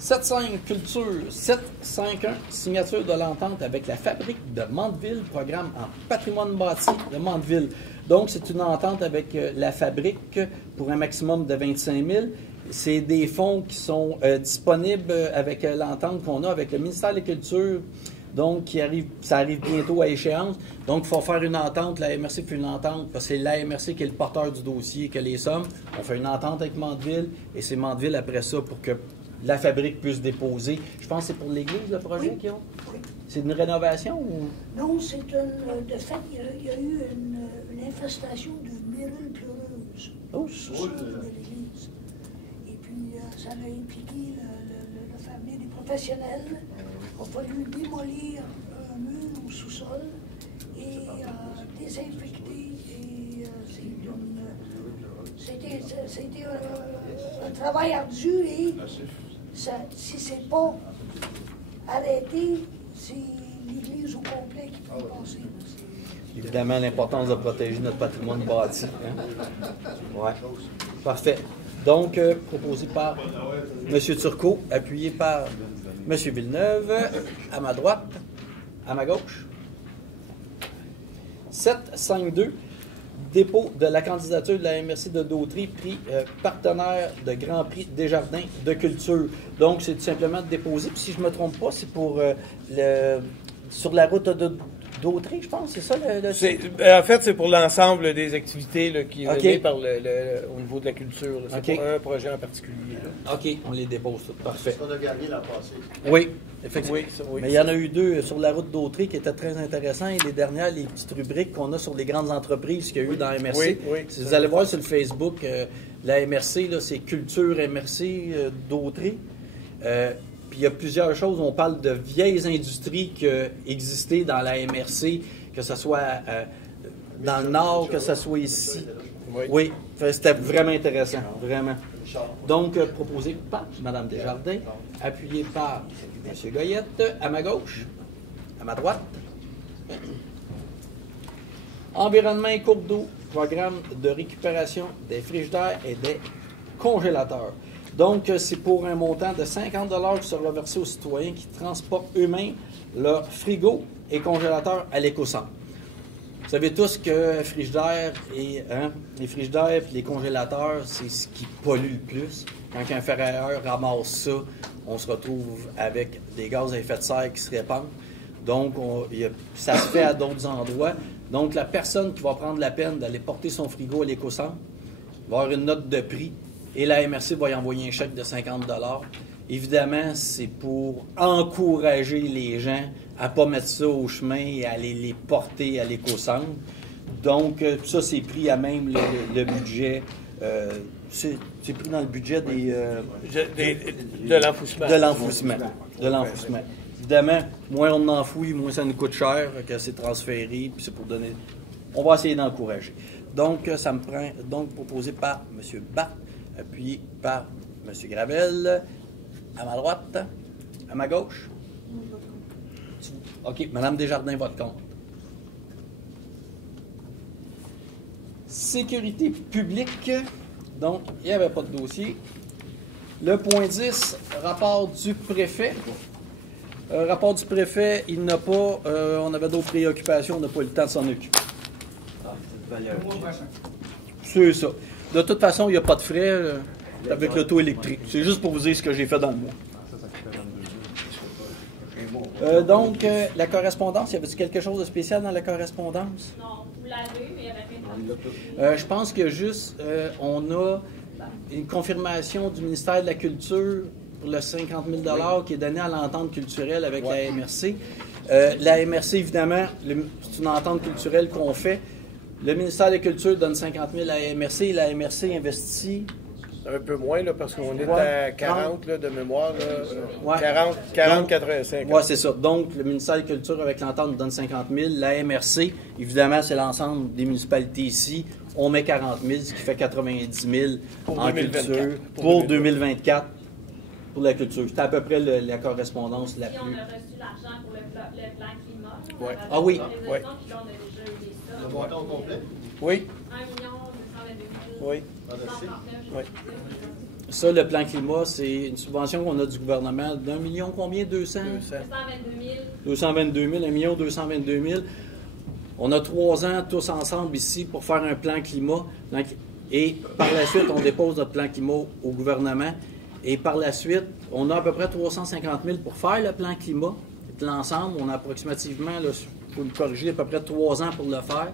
7.5 Culture. 7.5.1 signature de l'entente avec la Fabrique de Mandeville, programme en patrimoine bâti de Mandeville. Donc, c'est une entente avec la Fabrique pour un maximum de 25 000. C'est des fonds qui sont disponibles avec l'entente qu'on a avec le ministère de la Culture. Donc, ça arrive bientôt à échéance. Donc, il faut faire une entente. La MRC fait une entente parce que c'est la MRC qui est le porteur du dossier, que les sommes. On fait une entente avec Mandeville et c'est Mandeville après ça pour que la Fabrique puisse déposer. Je pense que c'est pour l'église, le projet qu'ils ont? Oui. C'est une rénovation ou? Non, c'est une. De fait, il y a eu une infestation de mérules pleureuses au sous-sol de l'église. Et puis, ça a impliqué le faire venir des professionnels. Il a fallu démolir un mur au sous-sol et désinfecter. Et c'était un travail ardu et si c'est pas arrêté, c'est l'Église au complet qui peut passer. Évidemment, l'importance de protéger notre patrimoine bâti. Hein? Ouais. Parfait. Donc, proposé par M. Turcot, appuyé par M. Villeneuve, à ma droite, à ma gauche. 7.5.2, dépôt de la candidature de la MRC de Dautry, prix partenaire de Grand Prix Desjardins de Culture. Donc, c'est tout simplement de déposer. Puis, si je ne me trompe pas, c'est pour sur la route de Dautry, je pense, c'est ça en fait, c'est pour l'ensemble des activités là, qui est mené par au niveau de la culture. C'est pour un projet en particulier. Là. OK, on les dépose. Parfait. C'est ce qu'on a gagné l'an passé. Oui, effectivement. Oui. Mais il y en a eu 2 sur la route d'Autry qui étaient très intéressants. Et les dernières, les petites rubriques qu'on a sur les grandes entreprises qu'il y a eu dans MRC. Oui, si vous allez voir sur le Facebook, la MRC, là, c'est Culture MRC d'Autry. Puis il y a plusieurs choses. On parle de vieilles industries qui existaient dans la MRC, que ce soit dans le Nord, que ce soit ici. Oui, c'était vraiment intéressant, vraiment. Donc, proposé par Mme Desjardins, appuyé par M. Goyette, à ma gauche, à ma droite. Environnement et cours d'eau, programme de récupération des frigidaires et des congélateurs. Donc, c'est pour un montant de 50 $ qui sera versé aux citoyens qui transportent eux-mêmes leur frigo et congélateur à l'éco-centre. Vous savez tous que frigidaire et les frigidaires et les congélateurs, c'est ce qui pollue le plus. Quand un ferrailleur ramasse ça, on se retrouve avec des gaz à effet de serre qui se répandent. Donc, ça se fait à d'autres endroits. Donc, la personne qui va prendre la peine d'aller porter son frigo à l'éco-centre va avoir une note de prix et la MRC va y envoyer un chèque de 50 $. Évidemment, c'est pour encourager les gens à ne pas mettre ça au chemin et à aller les porter à l'éco-centre. Donc, ça, c'est pris à même le budget. C'est pris dans le budget de l'enfouissement. De l'enfouissement. Évidemment, moins on enfouit, moins ça nous coûte cher, que c'est transféré, puis c'est pour donner on va essayer d'encourager. Donc, ça me prend, donc, proposé par M. Barthes, appuyé par M. Gravel, à ma droite, à ma gauche. OK, Mme Desjardins, votre compte. Sécurité publique, donc, il n'y avait pas de dossier. Le point 10, rapport du préfet. Rapport du préfet, il n'a pas, on avait d'autres préoccupations, on n'a pas eu le temps de s'en occuper. C'est ça. De toute façon, il n'y a pas de frais avec l'auto électrique. C'est juste pour vous dire ce que j'ai fait dans le mois. Donc, la correspondance, y avait-il quelque chose de spécial dans la correspondance? Non, vous l'avez, mais il y avait rien. Je pense que juste, on a une confirmation du ministère de la Culture pour le 50 000 qui est donné à l'entente culturelle avec la MRC. La MRC, évidemment, c'est une entente culturelle qu'on fait. Le ministère de la Culture donne 50 000 à la MRC. La MRC investit... Un peu moins, là, parce qu'on est à 40 là, de mémoire. Là, Ouais. 40, 85. Oui, c'est ça. Donc, le ministère de la Culture, avec l'entente, nous donne 50 000. La MRC, évidemment, c'est l'ensemble des municipalités ici. On met 40 000, ce qui fait 90 000 en 2024. culture pour 2024 pour la culture. C'était à peu près la correspondance la Puis plus... on a reçu l'argent pour le plan climat. Ouais. Ah oui. Ouais. Puis on a déjà eu des Le sommes. montant au complet? Oui, 1 222 000. oui. Oui. Ça, le plan climat, c'est une subvention qu'on a du gouvernement d'1 million combien? 200? 222 000. 222 000, 1 222 000. On a 3 ans tous ensemble ici pour faire un plan climat. Et par la suite, on dépose notre plan climat au gouvernement. Et par la suite, on a à peu près 350 000 pour faire le plan climat. L'ensemble, on a approximativement, il faut me corriger, à peu près 3 ans pour le faire.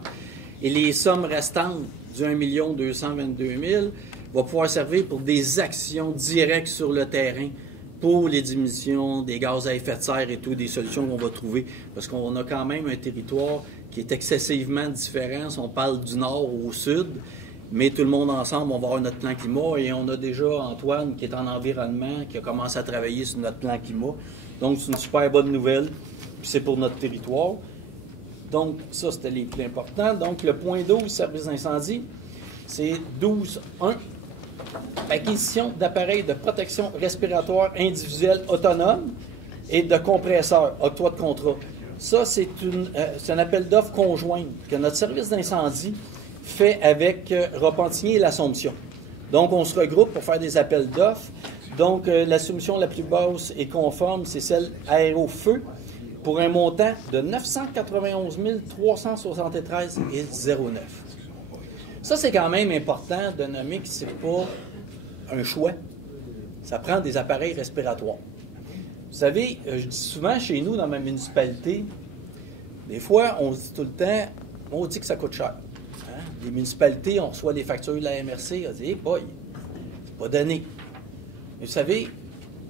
Et les sommes restantes du 1 222 000 vont pouvoir servir pour des actions directes sur le terrain pour les diminutions des gaz à effet de serre et tout, des solutions qu'on va trouver. Parce qu'on a quand même un territoire qui est excessivement différent si on parle du nord au sud. Mais tout le monde ensemble, on va avoir notre plan climat et on a déjà Antoine qui est en environnement, qui a commencé à travailler sur notre plan climat. Donc, c'est une super bonne nouvelle. Puis c'est pour notre territoire. Donc, ça, c'était les plus importants. Donc, le point 12, service d'incendie, c'est 12.1. Acquisition d'appareils de protection respiratoire individuelle autonome et de compresseurs, octroi de contrat. Ça, c'est un appel d'offres conjoint que notre service d'incendie fait avec Repentigny et l'Assomption. Donc, on se regroupe pour faire des appels d'offres. Donc, la soumission la plus basse et conforme, c'est celle Aérofeu pour un montant de 991 373,09. Ça, c'est quand même important de nommer que ce n'est pas un choix. Ça prend des appareils respiratoires. Vous savez, je dis souvent chez nous, dans ma municipalité, des fois, on se dit tout le temps, on dit que ça coûte cher. Hein? Les municipalités, on reçoit des factures de la MRC, on dit, hey boy, c'est pas donné. Mais vous savez,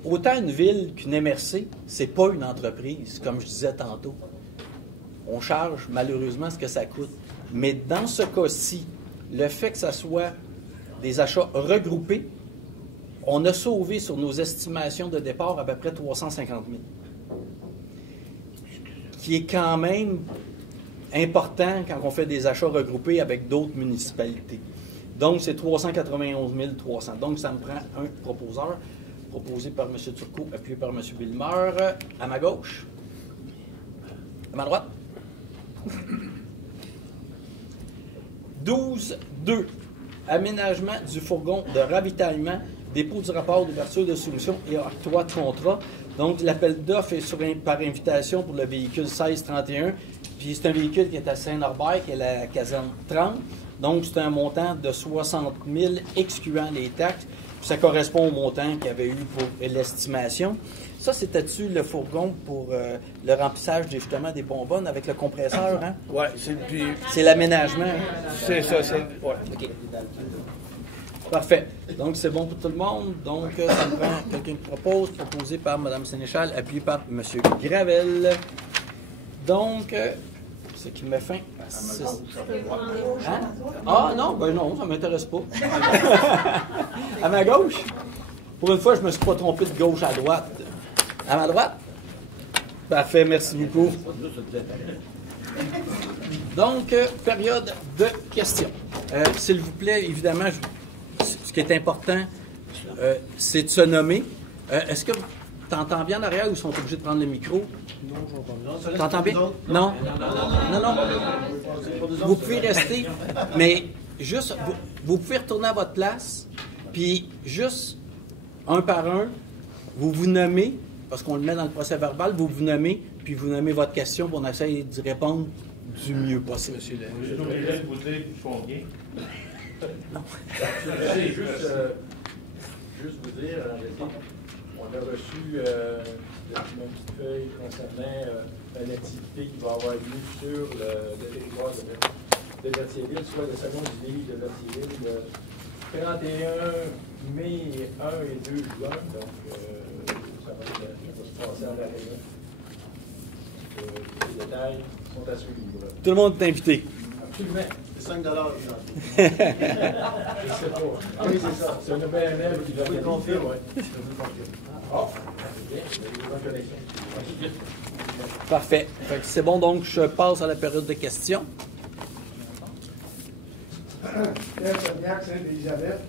autant une ville qu'une MRC, c'est pas une entreprise, comme je disais tantôt. On charge malheureusement ce que ça coûte. Mais dans ce cas-ci, le fait que ça soit des achats regroupés, on a sauvé sur nos estimations de départ à peu près 350 000. Qui est quand même important quand on fait des achats regroupés avec d'autres municipalités. Donc, c'est 391 300. Donc, ça me prend un proposeur, proposé par M. Turcot, appuyé par M. Villemeur, à ma gauche. À ma droite. 12.2. Aménagement du fourgon de ravitaillement, dépôt du rapport d'ouverture de soumission et octroi de contrat. Donc, l'appel d'offres est par invitation pour le véhicule 1631. Puis, c'est un véhicule qui est à Saint-Norbert, qui est la caserne 30. Donc, c'est un montant de 60 000 excluant les taxes. Puis ça correspond au montant qu'il y avait eu pour l'estimation. Ça, c'était-tu le fourgon pour le remplissage justement des bonbonnes avec le compresseur? Hein? Oui, c'est l'aménagement. Hein? C'est ça, c'est... Ouais. OK. Parfait. Donc, c'est bon pour tout le monde. Donc, ça me prend quelqu'un qui propose, proposé par Mme Sénéchal, appuyé par M. Gravel. Donc, ce qui met fin à 6. Hein? Ah non, ben non, ça ne m'intéresse pas. À ma gauche? Pour une fois, je ne me suis pas trompé de gauche à droite. À ma droite? Parfait, merci beaucoup. Donc, période de questions. S'il vous plaît, évidemment, ce qui est important, c'est de se nommer. Est-ce que tu entends bien en arrière ou ils sont obligés de prendre le micro? Non, j'entends bien. T'entends bien? Non? Non. Vous pouvez rester, mais juste, vous pouvez retourner à votre place, puis juste, un par un, vous vous nommez, parce qu'on le met dans le procès verbal, vous vous nommez, puis vous nommez votre question, puis on essaie d'y répondre du mieux possible. Monsieur Je devrais vous dire combien. Non. Juste vous dire, on a reçu une petite feuille concernant une activité qui va avoir lieu sur le territoire de Vertiéville, soit le salon du livre de Vertiéville, le 31 mai, 1 et 2 juin. Donc, ça va se passer en l'aréna. Les détails sont à suivre. Tout le monde est invité. Absolument. C'est 5 $. Je sais pas. Oui, c'est ça. C'est un OBNL qui doit Je vous le confirme. oui. Je vous le confirme. Ah, c'est bien. Vous avez une bonne connexion. Parfait. Fait que c'est bon, donc je passe à la période de questions. Pierre Sagnac, Sainte-Élisabeth.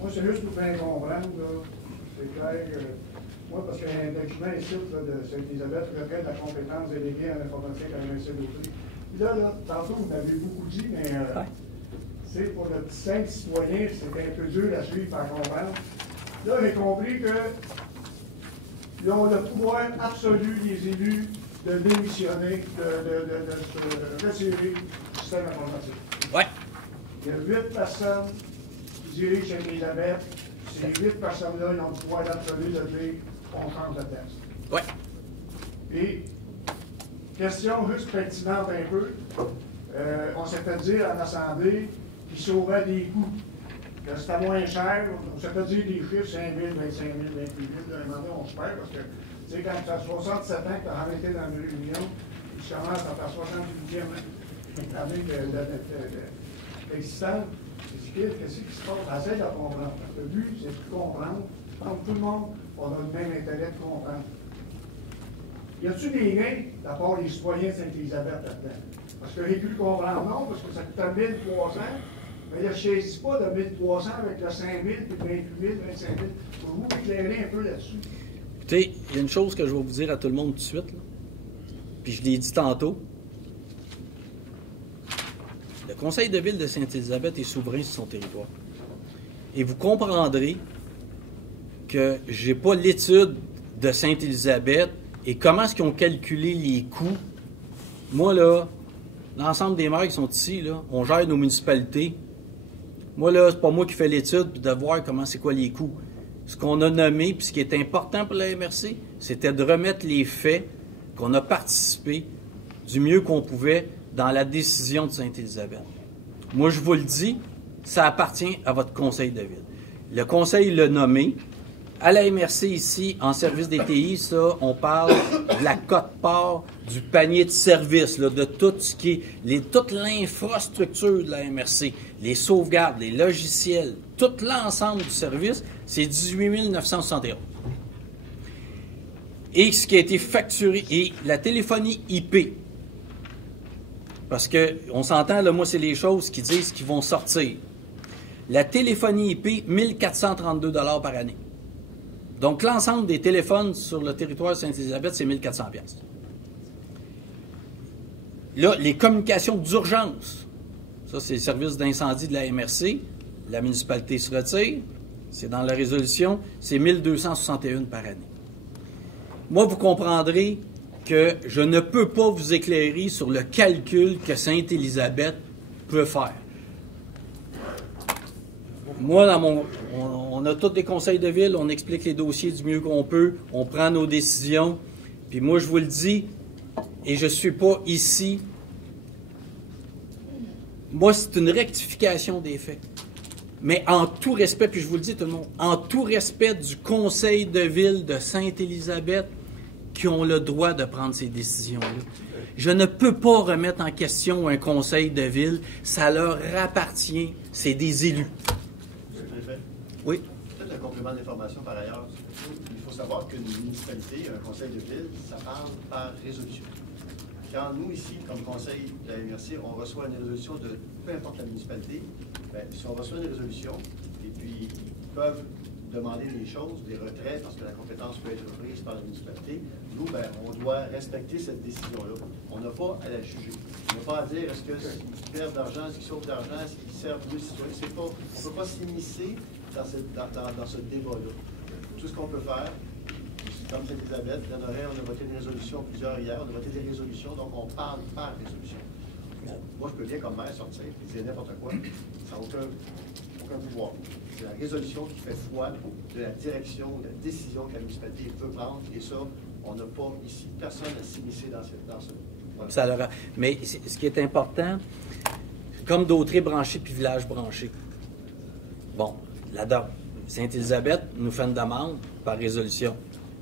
Moi, c'est juste pour bien comprendre, là. C'est clair que moi, parce qu'il y a un document ici là, de Sainte-Élisabeth, retraite la compétence déléguée en informatique à l'UNCDOT. Puis là, tantôt, vous m'avez beaucoup dit, mais c'est pour le petit simple citoyen, c'est un peu dur à suivre, à comprendre. Là, j'ai compris que ils ont le pouvoir absolu des élus de démissionner, de se retirer du système informatique. Oui. Il y a 8 personnes qui dirigent Sainte-Élisabeth. Ces 8 personnes-là, ils ont le pouvoir absolu de dire on change de place. Oui. Et, question juste pertinente un peu, on s'est fait dire en Assemblée qu'ils sauvaient des coûts. Que c'était moins cher. On s'est fait dire des chiffres, 5 000, 25 000, 28 000. À un moment donné, on se perd parce que, tu sais, quand tu as 67 ans que tu as arrêté dans une réunion, tu commences à ta 68e année d'existence, qu'est-ce qui se passe? Essaye de comprendre. Le but, c'est de comprendre. Je pense que tout le monde, on a le même intérêt de comprendre. Y a-t-il des gains, d'abord les citoyens de Sainte-Élisabeth là-dedans? Parce que j'ai pu le comprendre, non, parce que ça coûte 1 300, mais il ne saisit pas de 1 300 avec le 5 000, puis le 28 000, 25 000. Pour vous éclairer un peu là-dessus. Écoutez, il y a une chose que je vais vous dire à tout le monde tout de suite, là. Puis je l'ai dit tantôt. Le conseil de ville de Sainte-Élisabeth est souverain sur son territoire. Et vous comprendrez que je n'ai pas l'étude de Sainte-Élisabeth et comment est-ce qu'ils ont calculé les coûts. Moi, là, l'ensemble des maires qui sont ici, là, on gère nos municipalités. Moi, là, c'est pas moi qui fais l'étude puis de voir comment c'est quoi les coûts. Ce qu'on a nommé, puis ce qui est important pour la MRC, c'était de remettre les faits qu'on a participé du mieux qu'on pouvait dans la décision de Sainte-Élisabeth. Moi, je vous le dis, ça appartient à votre conseil de ville. Le conseil l'a nommé. À la MRC ici, en service des TI, ça, on parle de la quote-part du panier de services, là, de tout ce qui est toute l'infrastructure de la MRC, les sauvegardes, les logiciels, tout l'ensemble du service, c'est 18 971. Et ce qui a été facturé, et la téléphonie IP, parce qu'on s'entend, là, moi, c'est les choses qui disent qu'ils vont sortir. La téléphonie IP, 1 432 $ par année. Donc, l'ensemble des téléphones sur le territoire de Sainte-Élisabeth, c'est 1 400 $. Là, les communications d'urgence, ça, c'est le service d'incendie de la MRC. La municipalité se retire. C'est dans la résolution. C'est 1 261 par année. Moi, vous comprendrez que je ne peux pas vous éclairer sur le calcul que Sainte-Élisabeth peut faire. Moi, on a tous des conseils de ville, on explique les dossiers du mieux qu'on peut, on prend nos décisions. Puis moi, je vous le dis, et je ne suis pas ici. Moi, c'est une rectification des faits. Mais en tout respect, puis je vous le dis tout le monde, en tout respect du conseil de ville de Sainte-Élisabeth, qui ont le droit de prendre ces décisions-là. Je ne peux pas remettre en question un conseil de ville, ça leur appartient, c'est des élus. Oui. Peut-être un complément d'information par ailleurs. Il faut savoir qu'une municipalité, un conseil de ville, ça parle par résolution. quand nous, ici, comme conseil de la MRC, on reçoit une résolution de peu importe la municipalité, bien, si on reçoit une résolution, et puis ils peuvent demander des choses, des retraits, parce que la compétence peut être prise par la municipalité, nous, bien, on doit respecter cette décision-là. On n'a pas à la juger. On n'a pas à dire est-ce qu'ils perdent de l'argent, est-ce qu'ils sauvent de l'argent, est-ce qu'ils servent plus les citoyens. On ne peut pas s'immiscer dans ce débat-là. Tout ce qu'on peut faire, comme Sainte-Élisabeth, on a voté une résolution plusieurs hier, on a voté des résolutions, donc on parle par résolution. Moi, je peux bien, comme maire, sortir et dire n'importe quoi. Ça n'a aucun pouvoir. C'est la résolution qui fait foi de la direction, de la décision que la municipalité veut prendre. Et ça, on n'a pas ici personne à s'immiscer dans ce. Voilà. Ça leur a... Mais ce qui est important, comme d'autres branchés puis villages branchés. Bon, là-dedans, Sainte-Élisabeth nous fait une demande par résolution.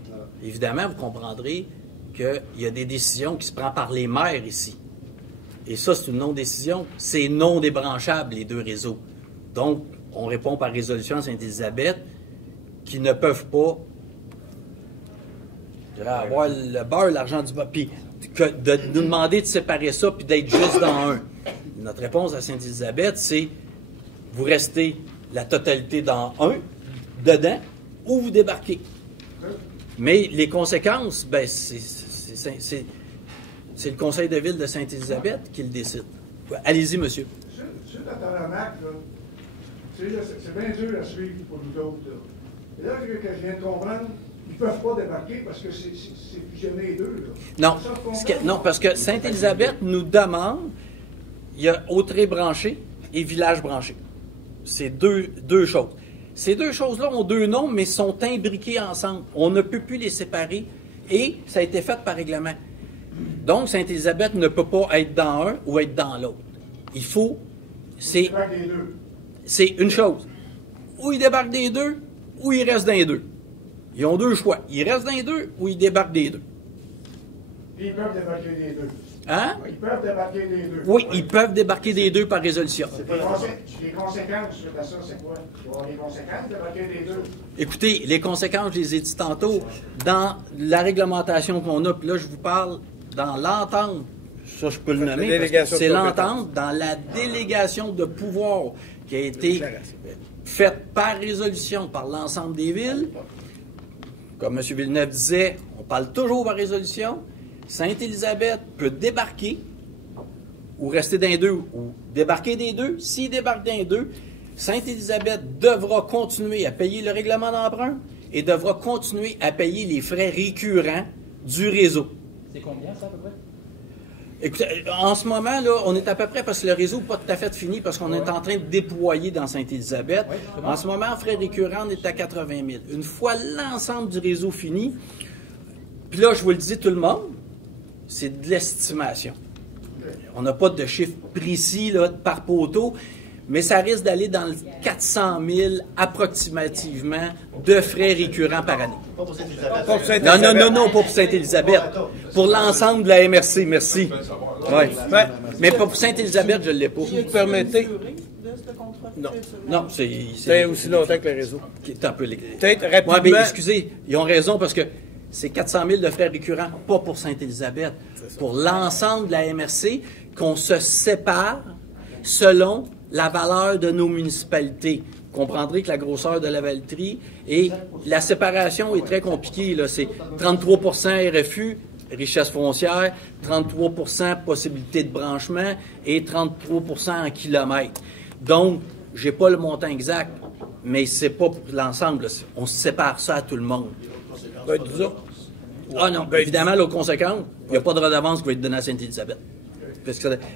Voilà. Évidemment, vous comprendrez qu'il y a des décisions qui se prennent par les maires ici. Et ça, c'est une non-décision. C'est non débranchable, les deux réseaux. Donc, on répond par résolution à Sainte-Élisabeth qui ne peuvent pas avoir le beurre, l'argent du bas. Puis de nous demander de séparer ça puis d'être juste dans un. Notre réponse à Sainte-Élisabeth, c'est vous restez la totalité dans un, dedans, ou vous débarquez. Mais les conséquences, ben, c'est le conseil de ville de Sainte-Élisabeth qui le décide. Allez-y, monsieur. Sur la taramac, c'est bien dur à suivre pour nous autres. Là. Et là, que je viens de comprendre, ils ne peuvent pas débarquer parce que c'est fusionné les deux. Là. Non, non, parce que Sainte-Élisabeth nous demande, il y a Autrey branché et village branché. C'est deux choses. Ces deux choses-là ont deux noms, mais sont imbriquées ensemble. On ne peut plus les séparer et ça a été fait par règlement. Donc, Sainte-Élisabeth ne peut pas être dans un ou être dans l'autre. Il faut... C'est une chose. Ou ils débarquent des deux, ou ils restent dans les deux. Ils ont deux choix. Ils restent dans les deux, ou ils débarquent des deux. Ils peuvent débarquer des deux. Hein? Ils peuvent débarquer des deux. Oui, ils peuvent débarquer des deux par résolution. Les conséquences de ça, c'est quoi? Il va y avoir les conséquences de débarquer des deux. Écoutez, les conséquences, je les ai dit tantôt, dans la réglementation qu'on a, puis là, je vous parle dans l'entente, ça je peux le nommer, parce que c'est l'entente dans la délégation de pouvoir qui a été faite par résolution par l'ensemble des villes. Comme M. Villeneuve disait, on parle toujours par résolution. Sainte-Élisabeth peut débarquer ou rester dans les deux ou débarquer des deux. S'il débarque dans les deux, Sainte-Élisabeth devra continuer à payer le règlement d'emprunt et devra continuer à payer les frais récurrents du réseau. C'est combien ça à peu près? Écoutez, en ce moment, là, on est à peu près, parce que le réseau n'est pas tout à fait fini, parce qu'on est en train de déployer dans Sainte-Élisabeth. En ce moment, en frais récurrents, on est à 80 000. Une fois l'ensemble du réseau fini, puis là, je vous le dis tout le monde, c'est de l'estimation. On n'a pas de chiffre précis là, par poteau, mais ça risque d'aller dans le 400 000 approximativement de frais récurrents par année. Pas pour Sainte-Élisabeth. Non, pas pour Sainte-Élisabeth. Pour l'ensemble de la MRC, merci. Ouais. Mais pas pour Sainte-Élisabeth, je ne l'ai pas. Si vous permettez. Non, c'est aussi longtemps que le réseau. Qui est un peu peut-être rapidement. Ouais, mais excusez, ils ont raison parce que c'est 400 000 de frais récurrents, pas pour Sainte-Élisabeth. Pour l'ensemble de la MRC, qu'on se sépare selon la valeur de nos municipalités. Vous comprendrez que la grosseur de la Valtrie et la séparation est très compliquée. C'est 33 RFU, richesse foncière, 33 possibilité de branchement et 33 en kilomètres. Donc, je n'ai pas le montant exact, mais c'est pas pour l'ensemble. On se sépare ça à tout le monde. Ben, disons. Ah non, évidemment, l'autre conséquence, il n'y a pas de redevance qui va être donnée à Sainte-Élisabeth.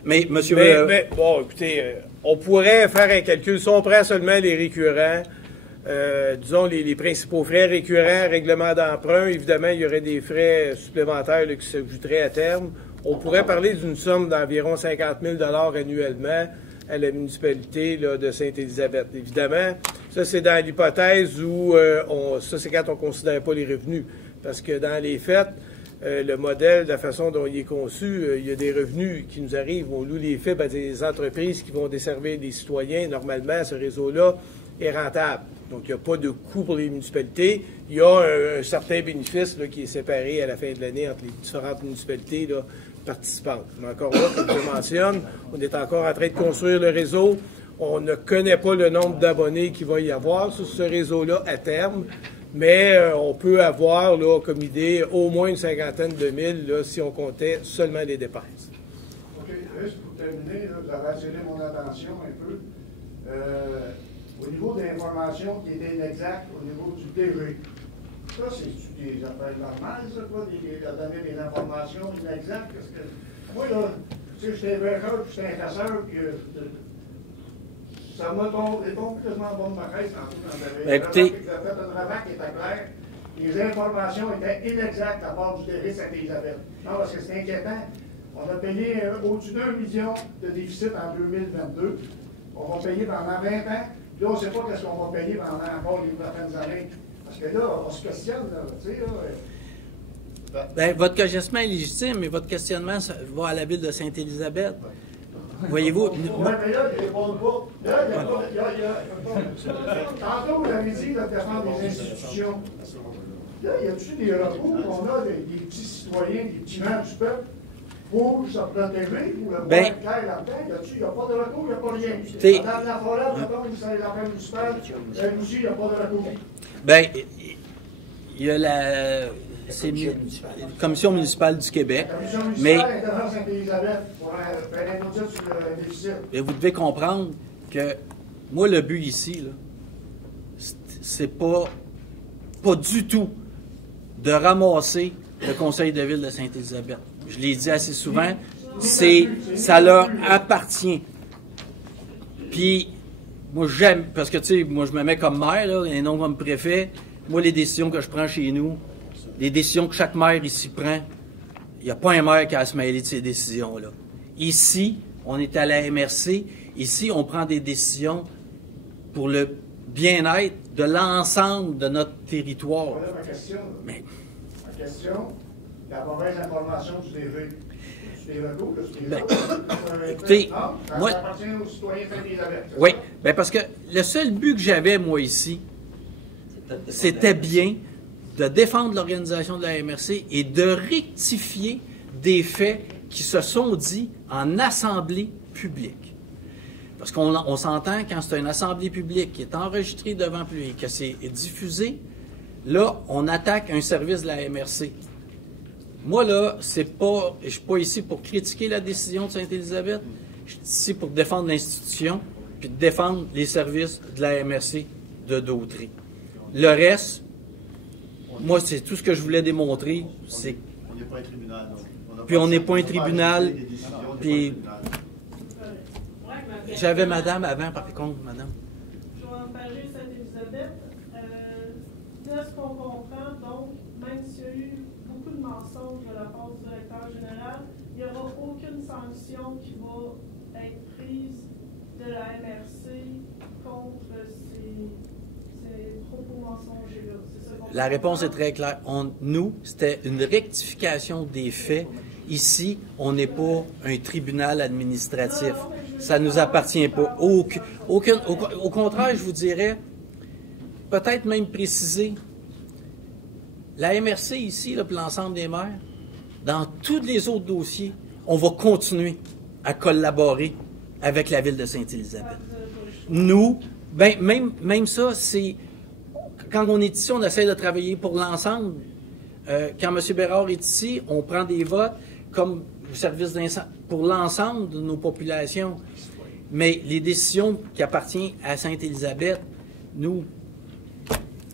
Mais, monsieur... Mais, bon, écoutez, on pourrait faire un calcul. Si on prend seulement les récurrents, disons les principaux frais récurrents, règlement d'emprunt, évidemment, il y aurait des frais supplémentaires là, qui s'ajouteraient à terme. On pourrait parler d'une somme d'environ 50 000 $ annuellement à la municipalité là, de Sainte-Élisabeth. Évidemment, ça, c'est dans l'hypothèse où ça, c'est quand on ne considère pas les revenus. Parce que dans les faits, le modèle, la façon dont il est conçu, il y a des revenus qui nous arrivent. On loue les faibles à des entreprises qui vont desservir des citoyens. Normalement, ce réseau-là est rentable. Donc, il n'y a pas de coût pour les municipalités. Il y a un certain bénéfice là, qui est séparé à la fin de l'année entre les différentes municipalités là, participantes. Mais encore là, comme je mentionne, on est encore en train de construire le réseau. On ne connaît pas le nombre d'abonnés qu'il va y avoir sur ce réseau-là à terme, mais on peut avoir, là, comme idée, au moins une cinquantaine de mille là, si on comptait seulement les dépenses. OK. Juste pour terminer, là, vous avez attiré mon attention un peu. Au niveau de l'information qui est inexacte au niveau du DG. Ça, c'est des affaires normales, ça, quoi, de donner des informations inexactes? Parce que moi, là, tu sais, j'étais un verreur, puis j'étais un chasseur, puis ça m'a tombé quasiment en bas de ma caisse en tout. Écoutez, vous avez fait une remarque qui était claire. Les informations étaient inexactes à part du DG Sainte-Élisabeth. Non, parce que c'est inquiétant. On a payé au-dessus d'1 million de déficit en 2022. On va payer pendant 20 ans. Là, on ne sait pas qu'est-ce qu'on va payer pendant encore les prochaines années. Parce que là, on se questionne, là, tu sais, là. Ben, votre questionnement est légitime, mais votre questionnement ça va à la ville de Sainte-Élisabeth. Voyez-vous? Oui, mais là, il ne répond pas. Là, il y a tantôt, vous avez dit de défendre les institutions. Là, y a-t-il des recours qu'on a des petits citoyens, des petits membres du peuple, pour se protéger, pour le voir clair là-dedans? Il n'y a pas de recours, il n'y a pas rien. Dans la forêt, dans les affaires municipales, aussi, il n'y a pas de recours. Bien, il y a la Commission municipale du Québec. La Commission municipale est devant Sainte-Élisabeth pour faire un audit sur le déficit. Mais vous devez comprendre que moi, le but ici, c'est pas du tout de ramasser le conseil de ville de Sainte-Élisabeth. Je l'ai dit assez souvent, ça leur appartient. Puis, moi, j'aime, parce que, tu sais, moi, je me mets comme maire, là, et non comme préfet. Moi, les décisions que je prends chez nous, les décisions que chaque maire ici prend, il n'y a pas un maire qui a à se mêler de ces décisions-là. Ici, on est à la MRC. Ici, on prend des décisions pour le bien-être de l'ensemble de notre territoire. Voilà ma question. Mais... Ma question, la mauvaise information du DG. Des recours, écoutez, non, moi... ça appartient aux citoyens Sainte-Élisabeth. Oui, bien parce que le seul but que j'avais, moi, ici, c'était bien de défendre l'organisation de la MRC et de rectifier des faits qui se sont dits en assemblée publique. Parce qu'on s'entend, quand c'est une assemblée publique qui est enregistrée devant public, que c'est diffusé, là, on attaque un service de la MRC. Moi, là, je ne suis pas ici pour critiquer la décision de Sainte-Élisabeth. Je suis ici pour défendre l'institution puis de défendre les services de la MRC de Dautrey. Le reste, moi, c'est tout ce que je voulais démontrer. C'est... On n'est pas un tribunal. Puis on n'est pas un tribunal. Puis j'avais madame avant, par contre, madame. Je vais en parler, Sainte-Élisabeth. De ce qu'on comprend, donc, même s'il y a eu beaucoup de mensonges de la part du directeur général, il n'y aura aucune sanction qui va être prise de la MRC contre ces propos mensongers-là. La réponse est très claire. Nous, c'était une rectification des faits. Ici, on n'est pas un tribunal administratif. Ça ne nous appartient pas. Au contraire, je vous dirais, peut-être même préciser, la MRC ici, là, pour l'ensemble des maires, dans tous les autres dossiers, on va continuer à collaborer avec la ville de Sainte-Élisabeth. Nous, ben, même ça, c'est... Quand on est ici, on essaie de travailler pour l'ensemble. Quand M. Bérard est ici, on prend des votes comme service pour l'ensemble de nos populations. Mais les décisions qui appartiennent à Sainte-Élisabeth, nous...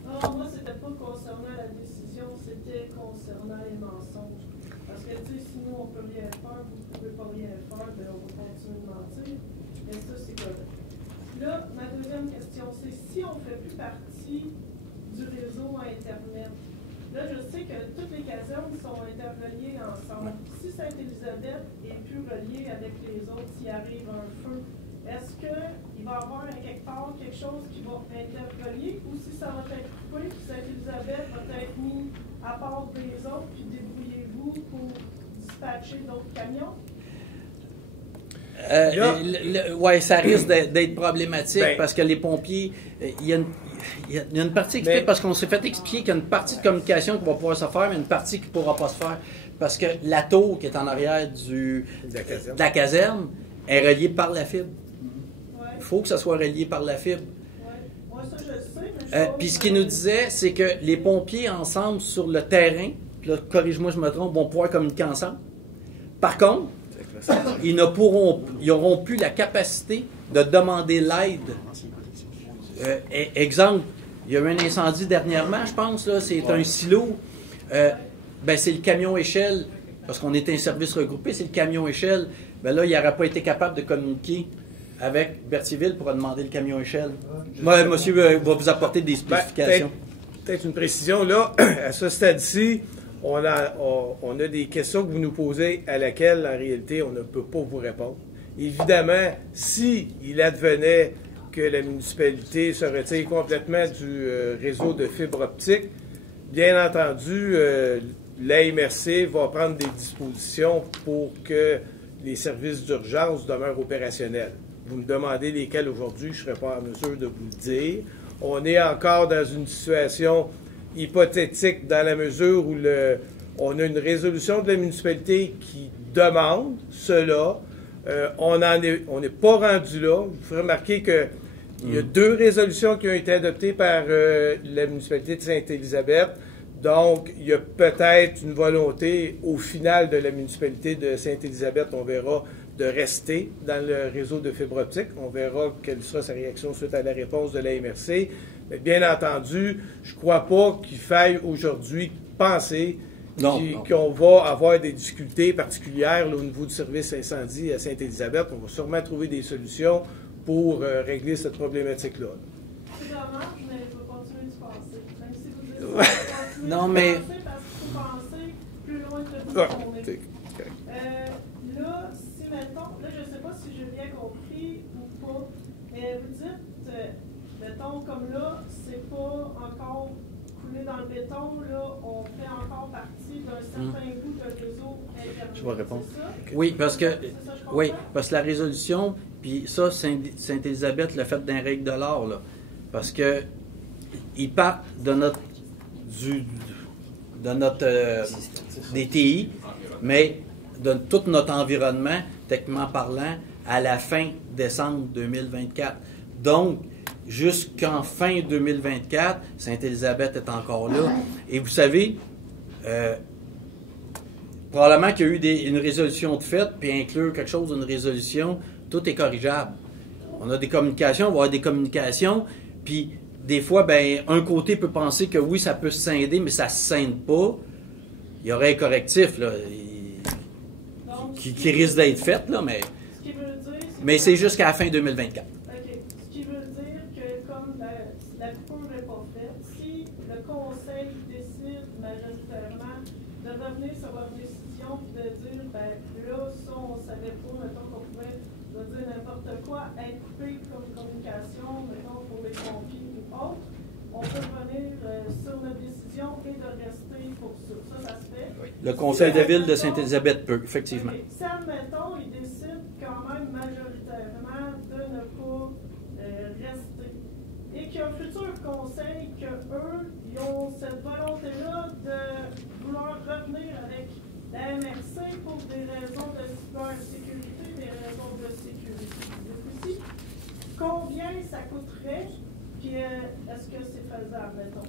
Non, moi, c'était pas concernant la décision, c'était concernant les mensonges. Parce que, tu sais, si nous, on peut rien faire, vous ne pouvez pas rien faire, bien, on va continuer de mentir. Mais ça, c'est correct. Là, ma deuxième question, c'est si on ne fait plus partie du réseau Internet. Là, je sais que toutes les casernes sont interreliées ensemble. Si Sainte-Élisabeth est plus reliée avec les autres, s'il arrive un feu, est-ce qu'il va y avoir quelque part quelque chose qui va interrelier ou si ça va être coupé, puis Sainte-Élisabeth va être mis à part des autres, puis débrouillez-vous pour dispatcher d'autres camions? Oui, ça risque d'être problématique parce que les pompiers, il y a une partie expliquée parce qu'on s'est fait expliquer qu'il y a une partie de communication qui va pouvoir se faire, mais une partie qui ne pourra pas se faire. parce que la tour qui est en arrière de la caserne est reliée par la fibre. Il faut que ça soit relié par la fibre. Moi, ça, je sais. Puis ce qu'il nous disait, c'est que les pompiers ensemble sur le terrain, puis là, corrige-moi si je me trompe, vont pouvoir communiquer ensemble. Par contre, ils n'auront plus la capacité de demander l'aide. Exemple, il y a eu un incendie dernièrement, je pense, là, c'est un silo. C'est le camion échelle, parce qu'on est un service regroupé, c'est le camion échelle. Ben là, il n'aurait pas été capable de communiquer avec Berthierville pour demander le camion échelle. Monsieur va vous apporter des spécifications. Peut-être une précision, là, à ce stade-ci, on a des questions que vous nous posez à laquelle, en réalité, on ne peut pas vous répondre. Évidemment, s'il advenait que la municipalité se retire complètement du réseau de fibre optique, bien entendu, la MRC va prendre des dispositions pour que les services d'urgence demeurent opérationnels. Vous me demandez lesquels aujourd'hui, je ne serai pas en mesure de vous le dire. On est encore dans une situation hypothétique dans la mesure où on a une résolution de la municipalité qui demande cela. On n'est pas rendu là. Il faut remarquer qu'il y a 2 résolutions qui ont été adoptées par la municipalité de Sainte-Élisabeth. Donc, il y a peut-être une volonté au final de la municipalité de Sainte-Élisabeth, on verra, de rester dans le réseau de fibre optique. On verra quelle sera sa réaction suite à la réponse de la MRC. Mais bien entendu, je ne crois pas qu'il faille aujourd'hui penser qu'on va avoir des difficultés particulières là, au niveau du service incendie à Sainte-Élisabeth. On va sûrement trouver des solutions pour régler cette problématique-là. C'est dommage, mais il faut continuer de penser. Même si vous dites continuer non, mais... penser parce qu'il faut penser plus loin que le bout de là, si mettons, là je ne sais pas si j'ai bien compris ou pas, mais vous dites, mettons, comme là, c'est pas encore coulé dans le béton, là, on fait encore partie d'un certain bout de réseau Internet. Je vais répondre. Okay. Oui, parce que la résolution, puis ça, Sainte-Élisabeth l'a fait d'un règle de l'or, là. Parce que ils partent de notre DTI, mais de tout notre environnement, techniquement parlant, à la fin décembre 2024. Donc, jusqu'en fin 2024, Sainte-Élisabeth est encore là. Et vous savez, probablement qu'il y a eu une résolution de fait, puis inclure quelque chose d'une résolution, tout est corrigeable. On a des communications, on va avoir des communications, puis des fois, un côté peut penser que oui, ça peut se scinder, mais ça ne se scinde pas. Il y aurait un correctif là, qui risque d'être fait, là, mais c'est jusqu'à la fin 2024. OK. Ce qui veut dire que comme la coupure n'est pas faite, si le conseil décide majoritairement de revenir sur leur décision et de dire, là, ça, on ne savait pas, mettons qu'on pouvait dire n'importe quoi, être coupé comme communication, mettons, pour les pompiers ou autres, on peut revenir sur notre décision et de rester pour ça. Ça se fait. Oui. Le conseil de ville de Sainte-Élisabeth peut, effectivement. Okay. Si, admettons, ils décident quand même majoritairement de ne pas rester. Et qu'il y a un futur conseil qu'eux, ils ont cette volonté-là de vouloir revenir avec la MRC pour des raisons de cybersécurité, des raisons de sécurité. Aussi, combien ça coûterait? Puis est-ce que c'est faisable, mettons?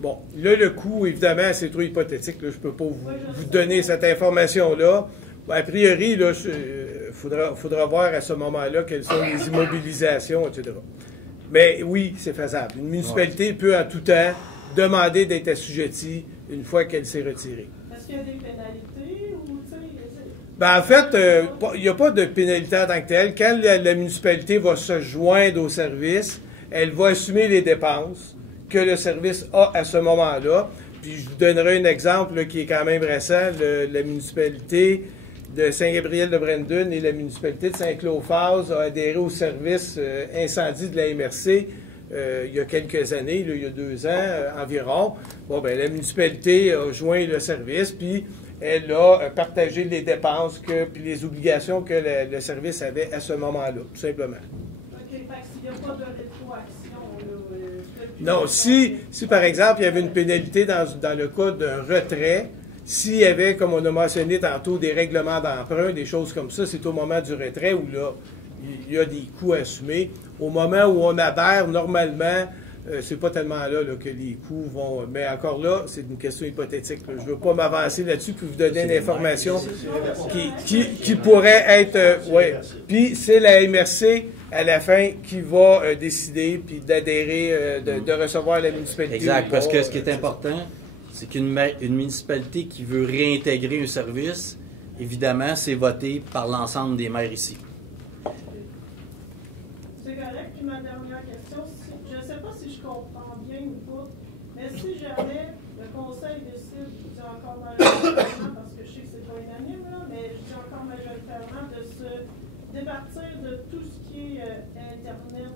Bon, là, le coût, évidemment, c'est trop hypothétique. Là, je ne peux pas vous donner cette information-là. A priori, il faudra voir à ce moment-là quelles sont les immobilisations, etc. Mais oui, c'est faisable. Une municipalité peut en tout temps demander d'être assujettie une fois qu'elle s'est retirée. Est-ce qu'il y a des pénalités ou, en fait, il n'y a pas de pénalité en tant que telle. Quand la municipalité va se joindre au service, elle va assumer les dépenses que le service a à ce moment-là. Puis je vous donnerai un exemple là, qui est quand même récent. La municipalité de Saint-Gabriel-de-Brandon et la municipalité de Saint-Clophas ont adhéré au service incendie de la MRC il y a quelques années, là, il y a 2 ans environ. La municipalité a joint le service, puis elle a partagé les dépenses puis les obligations que le service avait à ce moment-là, tout simplement. OK. s'il n'y a pas de rétroaction, non, si par exemple, il y avait une pénalité dans le cas d'un retrait, s'il y avait, comme on a mentionné tantôt, des règlements d'emprunt, des choses comme ça, c'est au moment du retrait où là, il y a des coûts assumés. Au moment où on adhère, normalement, c'est pas tellement là, que les coûts vont... Mais encore là, c'est une question hypothétique. Je ne veux pas m'avancer là-dessus puis vous donner une information qui pourrait être... ouais. Puis c'est la MRC, à la fin, qui va décider puis d'adhérer, de recevoir la municipalité. Exact, parce que ce qui est important, c'est qu'une municipalité qui veut réintégrer un service, évidemment, c'est voté par l'ensemble des maires ici. C'est correct. Puis ma dernière question, je ne sais pas si je comprends bien ou pas, mais si jamais le conseil décide, je dis encore majoritairement, parce que je sais que c'est pas unanime, là, mais je dis encore majoritairement de se départir de tout ce qui est Internet,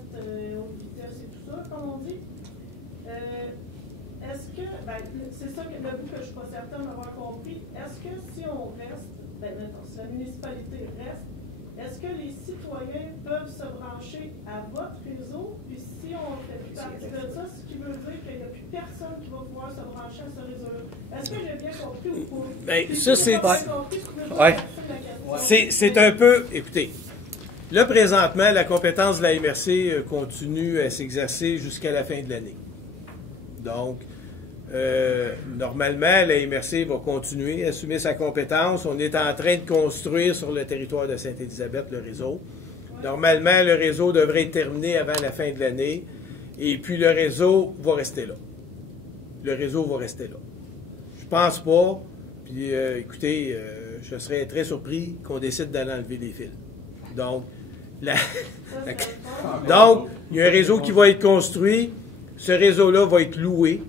haute vitesse et tout ça, comme on dit. Est-ce que, c'est ça le bout que je ne suis pas certaine d'avoir compris, est-ce que si on reste, maintenant, si la municipalité reste, est-ce que les citoyens peuvent se brancher à votre réseau? Puis si on fait plus partie de ça, ce qui veut dire qu'il n'y a plus personne qui va pouvoir se brancher à ce réseau-là. Est-ce que j'ai bien compris ou pas? Bien, ça, c'est un peu... Écoutez, là, présentement, la compétence de la MRC continue à s'exercer jusqu'à la fin de l'année. Donc, normalement, la MRC va continuer à assumer sa compétence. On est en train de construire sur le territoire de Sainte-Élisabeth le réseau. Normalement, le réseau devrait être terminé avant la fin de l'année. Et puis, le réseau va rester là. Le réseau va rester là. Je pense pas. Puis, écoutez, je serais très surpris qu'on décide d'aller enlever des fils. Donc, donc, il y a un réseau qui va être construit. Ce réseau-là va être loué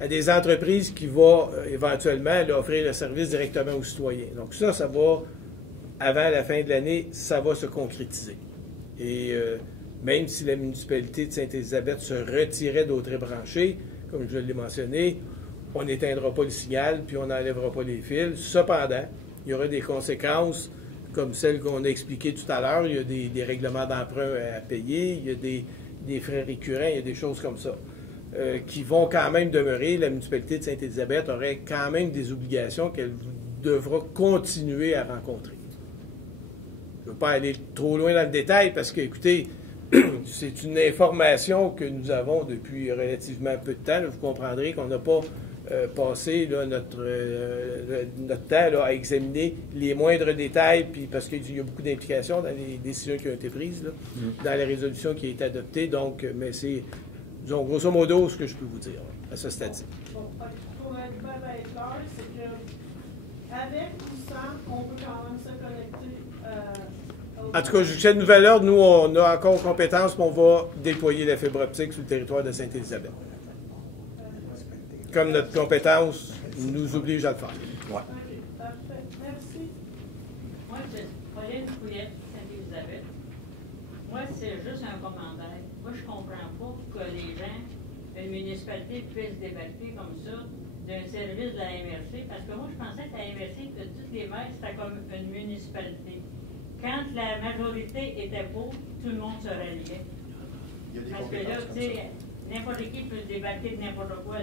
à des entreprises qui vont éventuellement offrir le service directement aux citoyens. Donc ça va, avant la fin de l'année, ça va se concrétiser. Et même si la municipalité de Sainte-Élisabeth se retirait d'autres branchés, comme je l'ai mentionné, on n'éteindra pas le signal, puis on n'enlèvera pas les fils. Cependant, il y aura des conséquences comme celles qu'on a expliquées tout à l'heure. Il y a des règlements d'emprunt à payer, il y a des frais récurrents, il y a des choses comme ça. Qui vont quand même demeurer. La municipalité de Sainte-Élisabeth aurait quand même des obligations qu'elle devra continuer à rencontrer. Je ne veux pas aller trop loin dans le détail parce que, écoutez, c'est une information que nous avons depuis relativement peu de temps. Là, vous comprendrez qu'on n'a pas passé là, notre temps là, à examiner les moindres détails, puis parce qu'il y a beaucoup d'implications dans les décisions qui ont été prises, là, dans la résolution qui a été adoptée. Donc, mais c'est... disons, grosso modo, ce que je peux vous dire à ce stade-ci. Pour être bien clair, c'est qu'avec ou sans, on peut quand même se connecter. En tout cas, jusqu'à nouvel ordre, nous, on a encore compétence, puis on va déployer la fibre optique sur le territoire de Sainte-Élisabeth. Comme notre compétence nous oblige à le faire. Ouais. OK, parfait. Merci. Moi, c'est Pauline Couillette, Sainte-Élisabeth. Moi, c'est juste un commentaire. Moi, je comprends pas que les gens, une municipalité puisse débarquer comme ça d'un service de la MRC, parce que moi, je pensais que la MRC, de toutes les maires, c'était comme une municipalité. Quand la majorité était pour, tout le monde se ralliait. Parce que là, tu sais, n'importe qui peut se débarquer de n'importe quoi.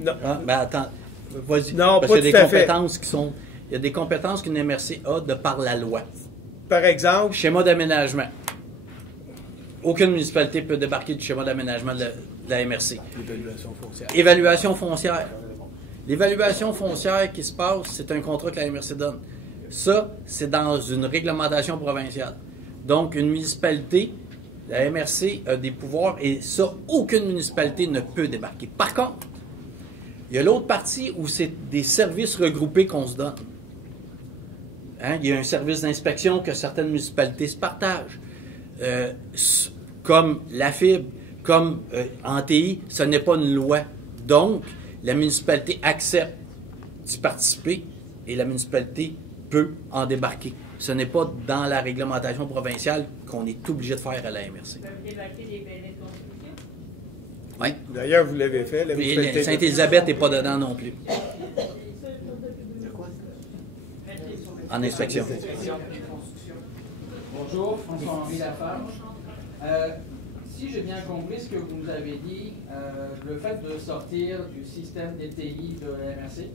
Non, mais attends, vas-y. Non, parce pas qu'il y a tout des à fait. compétences qui sont... Il y a des compétences qu'une MRC a de par la loi. Par exemple? Schéma d'aménagement. Aucune municipalité peut débarquer du schéma d'aménagement de la MRC. L'évaluation foncière. Évaluation foncière. L'évaluation foncière qui se passe, c'est un contrat que la MRC donne. Ça, c'est dans une réglementation provinciale. Donc, une municipalité, la MRC a des pouvoirs et ça, aucune municipalité ne peut débarquer. Par contre, il y a l'autre partie où c'est des services regroupés qu'on se donne. Hein? Il y a un service d'inspection que certaines municipalités se partagent. Comme la fibre, comme en TI, ce n'est pas une loi. Donc, la municipalité accepte d'y participer et la municipalité peut en débarquer. Ce n'est pas dans la réglementation provinciale qu'on est obligé de faire à la MRC. Ils peuvent débarquer des permis de construction. Oui. D'ailleurs, vous l'avez fait. La municipalité... Sainte-Élisabeth n'est pas dedans non plus. En inspection. Bonjour, François-Henri Lafarge. si j'ai bien compris ce que vous nous avez dit, le fait de sortir du système DTI de la MRC,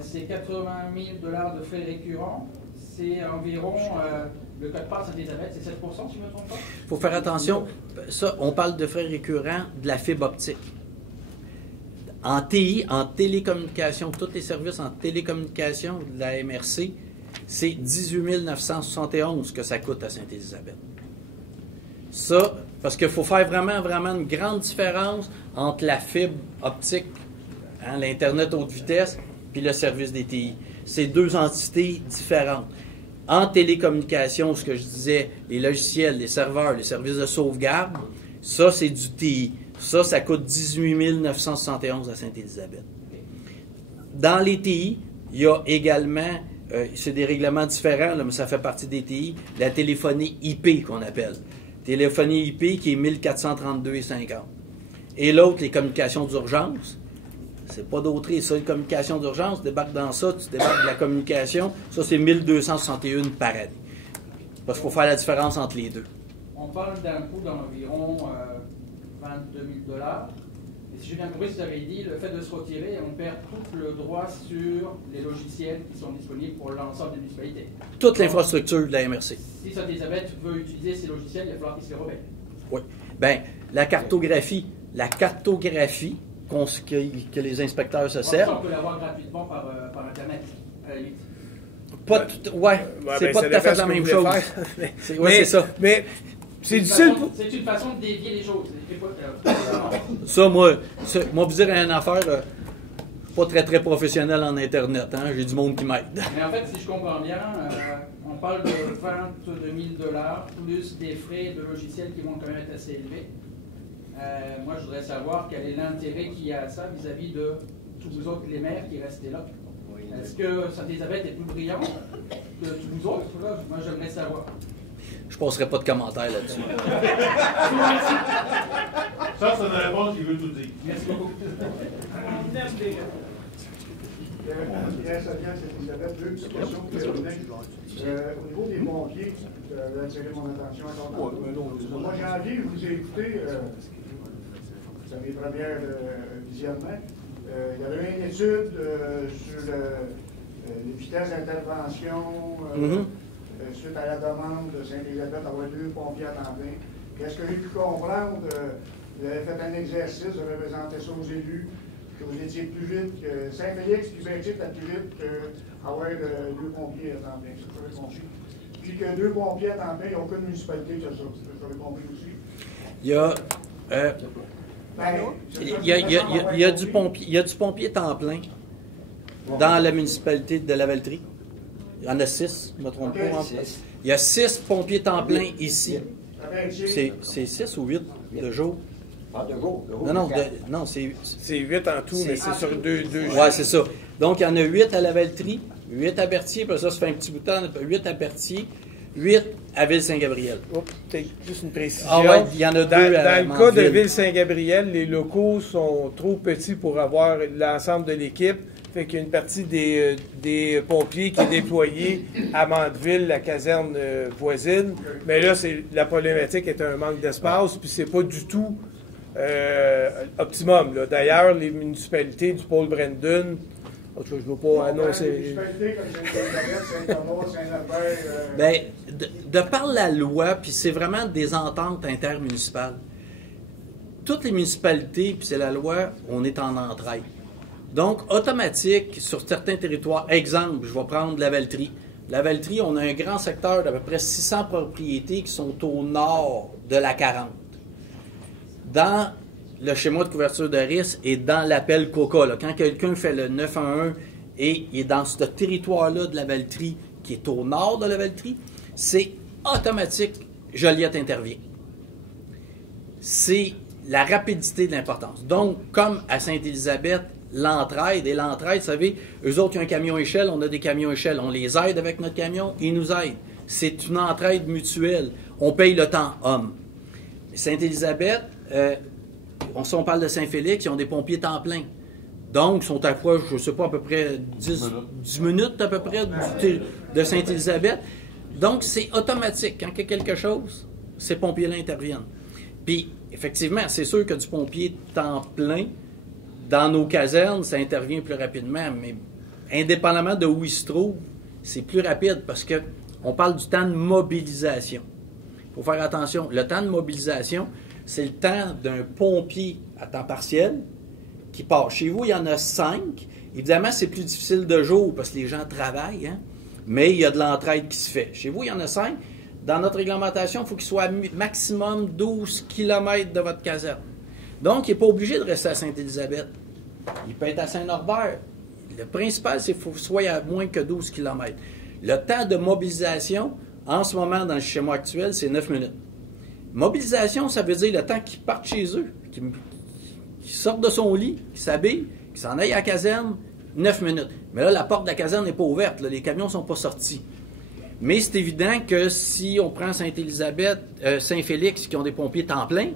c'est 80 000 $ de frais récurrents, c'est environ, le code-part Sainte-Élisabeth, c'est 7 si je ne me trompe pas? Il faut faire attention, ça, on parle de frais récurrents de la fibre optique. En TI, en télécommunication, tous les services en télécommunication de la MRC, c'est 18 971 que ça coûte à Sainte-Élisabeth. Ça, parce qu'il faut faire vraiment une grande différence entre la fibre optique, hein, l'Internet haute vitesse, puis le service des TI. C'est deux entités différentes. En télécommunication, ce que je disais, les logiciels, les serveurs, les services de sauvegarde, ça, c'est du TI. Ça coûte 18 971 à Sainte-Élisabeth. Dans les TI, il y a également, c'est des règlements différents, là, mais ça fait partie des TI, la téléphonie IP qu'on appelle. Téléphonie IP qui est 1432,50. Et l'autre, les communications d'urgence, c'est pas d'autre. Ça, les communications d'urgence, tu débarques dans ça, tu débarques de la communication, ça c'est 1261 par année. Parce qu'il faut faire la différence entre les deux. On parle d'un coût d'environ 22 000 $. Et si j'ai bien compris, vous avez dit, le fait de se retirer, on perd tout le droit sur les logiciels qui sont disponibles pour l'ensemble des municipalités. Toute l'infrastructure de la MRC. Si Sainte-Élisabeth veut utiliser ces logiciels, il va falloir qu'ils se les remettent. Oui. Bien, la cartographie que les inspecteurs se servent. On peut l'avoir gratuitement par Internet, à la limite. Pas tout, ouais, c'est pas tout à fait la même chose. C'est ça. Mais c'est difficile. C'est une façon de dévier les choses. Ça, moi, vous dire une affaire, pas très professionnel en Internet. Hein? J'ai du monde qui m'aide. Mais en fait, si je comprends bien, on parle de 22 000 $ plus des frais de logiciels qui vont quand même être assez élevés. Moi, je voudrais savoir quel est l'intérêt qu'il y a à ça vis-à-vis de tous vous autres, les maires qui restaient là. Est-ce que Sainte-Élisabeth est plus brillante que tous vous autres? Là? Moi, j'aimerais savoir. Je ne passerai pas de commentaires là-dessus. Ça, c'est une réponse qui veut tout dire. Merci beaucoup. Sainte-Élisabeth, deux petites questions qui revenaient. Au niveau des pompiers, vous avez attiré mon attention encore. Moi, janvier, je vous ai écouté, dans mes premières visionnements. Il y avait une étude sur les vitesses d'intervention suite à la demande de Sainte-Élisabeth d'avoir 2 pompiers à temps plein. Qu'est-ce que j'ai pu comprendre? Vous avez fait un exercice, vous avez présenté ça aux élus, que vous étiez plus vite que Saint-Félix, puis Saint-Tite est plus vite qu'avoir 2 pompiers à temps plein. Ça, j'avais compris. Puis que 2 pompiers à temps plein, il n'y a aucune municipalité qui a ça. J'avais compris aussi. Il y a du pompier temps plein dans la municipalité de Lavaltrie. Il y en a 6, je ne me trompe pas. Il y a 6 pompiers temps plein ici. C'est 6 ou 8 de jour? Pas de jour. Non, c'est 8 en tout, mais c'est sur 2 jours. Oui, c'est ça. Donc, il y en a 8 à Lavaltrie, 8 à Berthier, puis ça fait un petit bout de temps, 8 à Berthier, 8 à Ville-Saint-Gabriel. Peut-être juste une précision. Ah ouais, il y en a 2 dans le cas de Ville-Saint-Gabriel, les locaux sont trop petits pour avoir l'ensemble de l'équipe. Fait qu'il y a une partie des pompiers qui est déployée à Mandeville, la caserne voisine. Mais là, la problématique est un manque d'espace, puis c'est pas du tout optimum. D'ailleurs, les municipalités du pôle Brandon, en tout cas, je ne veux pas annoncer. Bien, de par la loi, puis c'est vraiment des ententes intermunicipales. Toutes les municipalités, puis c'est la loi, on est en entraide. Donc, automatique, sur certains territoires, exemple, je vais prendre Lavaltrie. Lavaltrie, on a un grand secteur d'à peu près 600 propriétés qui sont au nord de la 40. Dans le schéma de couverture de risque et dans l'appel COCA, là, quand quelqu'un fait le 911 et il est dans ce territoire-là de Lavaltrie, qui est au nord de Lavaltrie, c'est automatique, Joliette intervient. C'est la rapidité de l'importance. Donc, comme à Sainte-Élisabeth, l'entraide, vous savez, eux autres, ils ont un camion échelle, on a des camions échelle, on les aide avec notre camion, ils nous aident. C'est une entraide mutuelle. On paye le temps homme. Sainte-Élisabeth, on parle de Saint-Félix, ils ont des pompiers temps plein. Donc, ils sont à quoi, je ne sais pas, à peu près 10 minutes à peu près de Sainte-Élisabeth. Donc, c'est automatique. Quand il y a quelque chose, ces pompiers-là interviennent. Puis, effectivement, c'est sûr que du pompier temps plein, dans nos casernes, ça intervient plus rapidement, mais indépendamment de où il se trouve, c'est plus rapide parce qu'on parle du temps de mobilisation. Il faut faire attention. Le temps de mobilisation, c'est le temps d'un pompier à temps partiel qui part. Chez vous, il y en a 5. Évidemment, c'est plus difficile de jour parce que les gens travaillent, hein? Mais il y a de l'entraide qui se fait. Chez vous, il y en a 5. Dans notre réglementation, il faut qu'il soit maximum 12 km de votre caserne. Donc, il n'est pas obligé de rester à Sainte-Élisabeth. Il peut être à Saint-Norbert. Le principal, c'est qu'il faut qu'il soit à moins que 12 km. Le temps de mobilisation, en ce moment, dans le schéma actuel, c'est 9 minutes. Mobilisation, ça veut dire le temps qu'ils partent chez eux, qu'ils sortent de son lit, qu'ils s'habillent, qu'ils s'en aillent à la caserne, 9 minutes. Mais là, la porte de la caserne n'est pas ouverte. Là, les camions ne sont pas sortis. Mais c'est évident que si on prend Sainte-Élisabeth, Saint-Félix, qui ont des pompiers temps plein,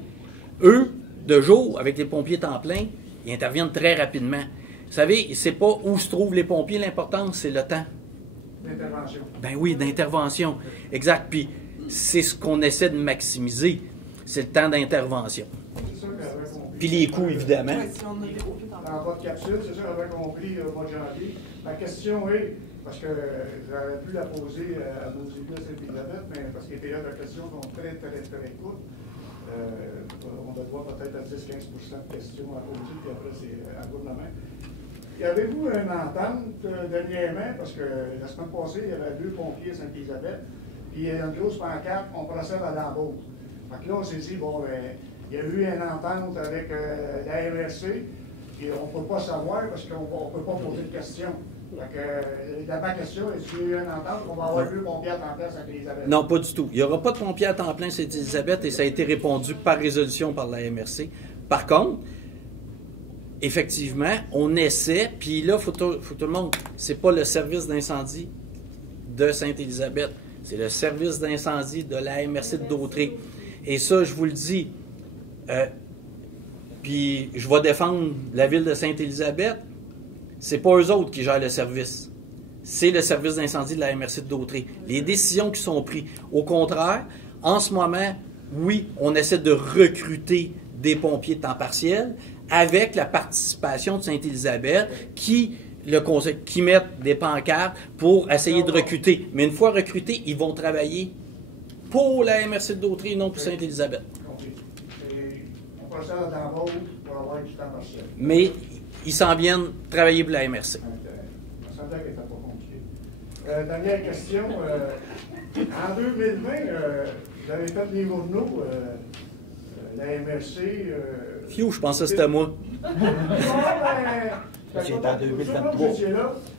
eux, de jour, avec des pompiers temps plein, ils interviennent très rapidement. Vous savez, c'est pas où se trouvent les pompiers, l'important, c'est le temps. D'intervention. Ben oui, d'intervention. Exact. Puis c'est ce qu'on essaie de maximiser, c'est le temps d'intervention. Puis les coûts, évidemment. Dans votre capsule, c'est ça, j'avais compris au mois de janvier. Ma question est, parce que j'aurais pu la poser à nos élus de Sainte-Élisabeth, mais parce que les périodes de questions sont très, très, très courtes. On doit voir peut-être à 10-15% de questions à poser, puis après, c'est à bout de la main. Y avez-vous une entente dernièrement, parce que la semaine passée, il y avait 2 pompiers à Sainte-Élisabeth, puis il y a une grosse pancarte, on procède à l'embauche. Fait que là, on s'est dit, bon, il y a eu une entente avec la MRC, et on ne peut pas savoir parce qu'on ne peut pas poser de questions. Fait que, ma question, est-ce qu'il y a eu une entente qu'on va avoir 2 pompiers à temps plein à Sainte-Élisabeth? Non, pas du tout. Il n'y aura pas de pompiers à temps plein à Sainte-Élisabeth et ça a été répondu par résolution par la MRC. Par contre, effectivement, on essaie, puis là, il faut tout le monde, c'est pas le service d'incendie de Sainte-Élisabeth, c'est le service d'incendie de la MRC de Dautré. Et ça, je vous le dis, puis je vais défendre la ville de Sainte-Élisabeth, c'est pas eux autres qui gèrent le service. C'est le service d'incendie de la MRC de Dautré. Les décisions qui sont prises. Au contraire, en ce moment, oui, on essaie de recruter des pompiers de temps partiel avec la participation de Sainte-Élisabeth qui mettent des pancartes pour essayer de recruter. Mais une fois recrutés, ils vont travailler pour la MRC de Dautré et non pour Sainte-Élisabeth. On procède à l'embauche pour avoir du temps partiel. Mais ils s'en viennent travailler pour la MRC. Ça semblait qu'elle n'était pas compliquée. Dernière question. En 2020, vous avez fait les journaux, la MRC. Fiou, je pensais que c'était moi. C'est en 2023.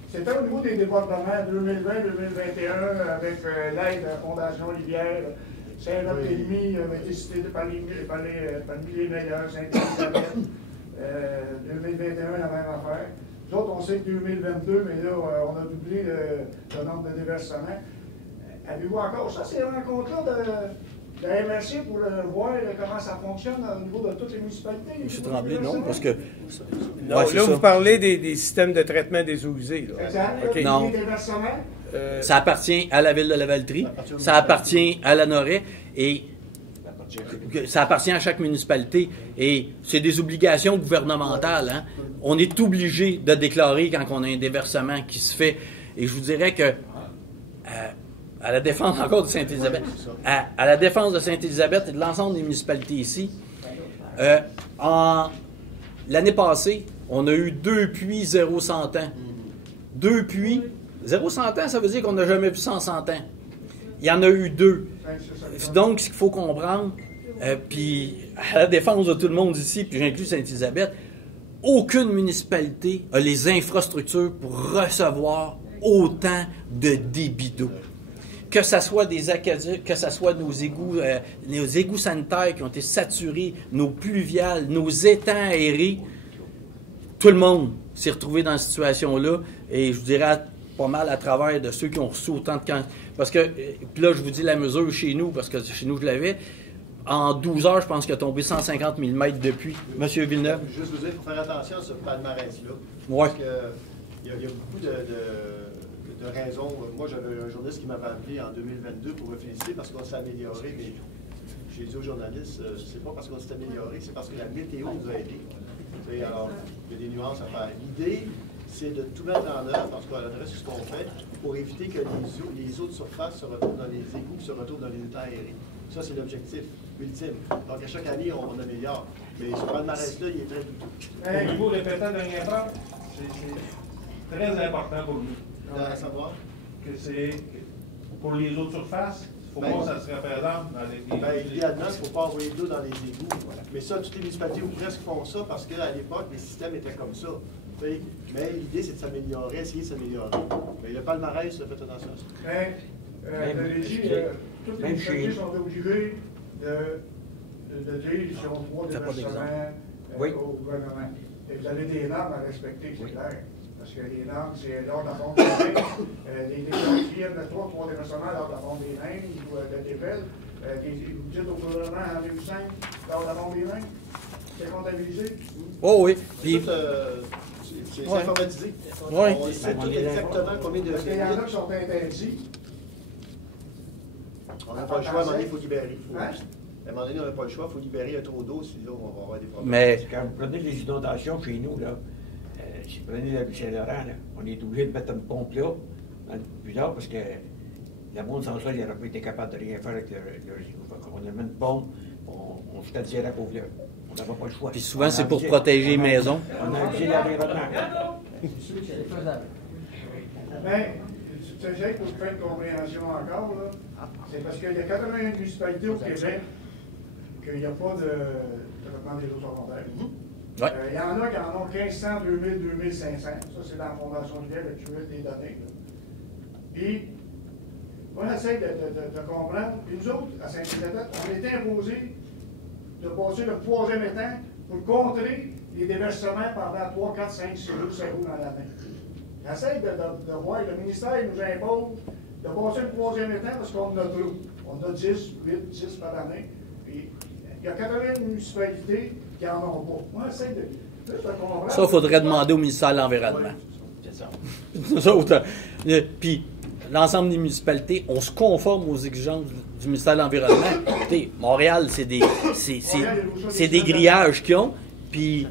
C'était au niveau des départements 2020-2021 avec l'aide de la Fondation Olivière. Saint-Barthélemy avait été cité parmi les meilleurs, Sainte-Élisabeth. 2021, la même affaire. Nous autres, on sait que 2022, mais là, on a doublé le nombre de déversements. Avez-vous encore ça, ces rencontres-là de la MRC pour voir comment ça fonctionne au niveau de toutes les municipalités? M. Tremblay, non, parce que... Non, là, vous parlez des systèmes de traitement des eaux usées. Là. Exact. Okay. Non. Les déversements? Ça appartient à la ville de Lavaltrie, ça appartient à la Noret et ça appartient à chaque municipalité et c'est des obligations gouvernementales. Hein? On est obligé de déclarer quand on a un déversement qui se fait. Et je vous dirais que à la défense encore de Sainte-Élisabeth, à la défense de Sainte-Élisabeth et de l'ensemble des municipalités ici, l'année passée, on a eu 2 puits 0-100 ans. 2 puits 0-100 ans, ça veut dire qu'on n'a jamais vu ça en 100 ans. Il y en a eu 2. Donc, ce qu'il faut comprendre, puis à la défense de tout le monde ici, puis j'inclus Sainte-Élisabeth, aucune municipalité a les infrastructures pour recevoir autant de débit d'eau. Que ce soit des aqueducs, que ce soit nos égouts sanitaires qui ont été saturés, nos pluviales, nos étangs aérés, tout le monde s'est retrouvé dans cette situation-là, et je vous dirais pas mal à travers de ceux qui ont reçu autant de camps. Parce que, puis là, je vous dis la mesure chez nous, parce que chez nous, je l'avais. En 12 heures, je pense qu'il a tombé 150 000 mètres depuis. Monsieur Villeneuve? Juste vous dire, il faut faire attention à ce palmarès-là. Oui. Parce qu'il y a beaucoup de raisons. Moi, j'avais un journaliste qui m'avait appelé en 2022 pour me féliciter parce qu'on s'est amélioré, mais j'ai dit aux journalistes, c'est pas parce qu'on s'est amélioré, c'est parce que la météo nous a aidés. Alors, il y a des nuances à faire. L'idée, c'est de tout mettre en œuvre, en tout cas, l'adresse c'est ce qu'on fait, pour éviter que les eaux de surface se retrouvent dans les égouts, se retrouvent dans les états aérés. Ça, c'est l'objectif ultime. Donc, à chaque année, on améliore. Mais ce palmarès-là, il est très douteux. Au niveau répétant dernière fois, c'est très important pour nous. À savoir que c'est pour les eaux de surface, il faut pas que ça se représente dans les. Idéalement, il ne faut pas envoyer de l'eau dans les égouts. Mais ça, toutes les municipalités ou presque font ça parce qu'à l'époque, les systèmes étaient comme ça. Mais l'idée, c'est de s'améliorer, essayer de s'améliorer. Mais le palmarès, faites attention à ça. Toutes les municipalités sont obligées de dire si on voit des versements au gouvernement. Et vous avez des normes à respecter, c'est clair. Parce que les normes, c'est lors de la fonte des mains. Les gens qui viennent de 3 déversements lors de la fonte des mains ou de TPL, vous dites au gouvernement en 2005, lors de la fonte des mains, c'est comptabilisé. Oh oui. Puis, c'est informatisé. Oui. On sait tout exactement combien de. Parce qu'il y en a qui sont interdits. On n'a pas le choix, à un moment donné, il faut libérer. À un moment donné, on n'a pas le choix, il faut libérer un trop d'eau, sinon on va avoir des problèmes. Mais quand vous prenez les inondations chez nous, là, si vous prenez la rue Saint-Laurent, on est obligé de mettre une pompe là, plus tard, parce que la monde sans sol, il n'aurait pas été capable de rien faire avec le réseau. On a mis une pompe, on se fait à pauvre. On n'avait pas le choix. Puis souvent, c'est pour protéger les maisons. On a visé l'environnement. Mais, c'est vrai pour faire une compréhension encore, là, c'est parce qu'il y a 81 municipalités au Québec qu'il n'y a pas de traitement des eaux secondaires. Ouais. Il y en a qui en ont 1500, 2000, 2500. Ça, c'est dans la Fondation Rivière, le cumul des données. Là. Puis, moi, j'essaie de comprendre. Puis nous autres, à Saint-Élisabeth, on était imposés de passer le 3e étang pour contrer les déversements pendant 3, 4, 5, 6 jours, 7 jours dans l'année. J'essaie de voir, le ministère nous impose de passer le 3e étang parce qu'on en a trop. On a 10, 8, 10 par année. Puis, il y a 80 municipalités qui en ont pas. Moi, j'essaie de comprendre. Ça, il faudrait demander au ministère de l'Environnement. C'est ça. Nous autres, puis, l'ensemble des municipalités, on se conforme aux exigences du ministère de l'Environnement. Écoutez, Montréal, c'est des grillages qu'ils ont, puis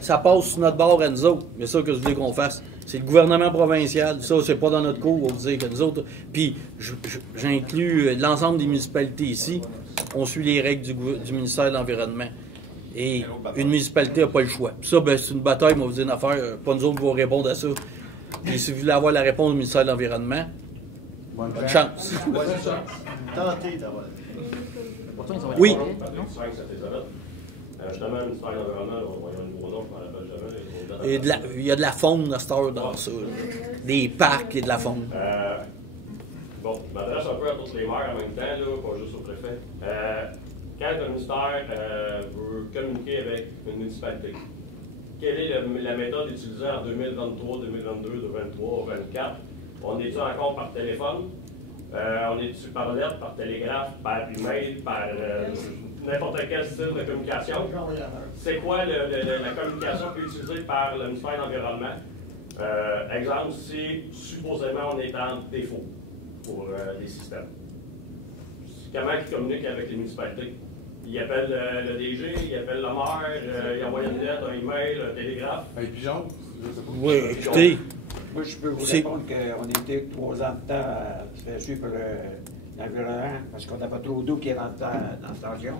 ça passe sur notre bord à nous autres. Mais ça, que je voulais qu'on fasse, c'est le gouvernement provincial. Ça, c'est pas dans notre cours, on va dire que nous autres. Puis, j'inclus l'ensemble des municipalités ici. On suit les règles du ministère de l'Environnement. Et une municipalité n'a pas le choix. Puis ça, ben, c'est une bataille, moi, vous dire une affaire. Pas nous autres qui vont répondre à ça. Puis si vous voulez avoir la réponse du ministère de l'Environnement, bonne chance. Tentez d'avoir. Oui. Justement, le ministère de l'Environnement, on voit un nouveau nom, je ne m'en rappelle jamais. Il y a de la faune à cette heure dans ça. Des parcs et de la faune. Bon, je m'adresse un peu à tous les maires en même temps, là, pas juste au préfet. Quand un ministère veut communiquer avec une municipalité, quelle est la méthode utilisée en 2023, 2022, 2023, 2024? On est-tu encore par téléphone? On est-tu par lettre, par télégraphe, par email, par n'importe quel style de communication? C'est quoi la communication qui est utilisée par le ministère de l'Environnement? Exemple, si supposément on est en défaut pour des systèmes. Comment ils communiquent avec les municipalités? Ils appellent le DG, ils appellent le maire, ils envoient une lettre, un email, un télégraphe. Un pigeon? Oui, écoutez. Moi, je peux vous répondre qu'on était 3 ans de temps à se faire suivre l'environnement parce qu'on n'a pas trop d'eau qui rentre dans la station.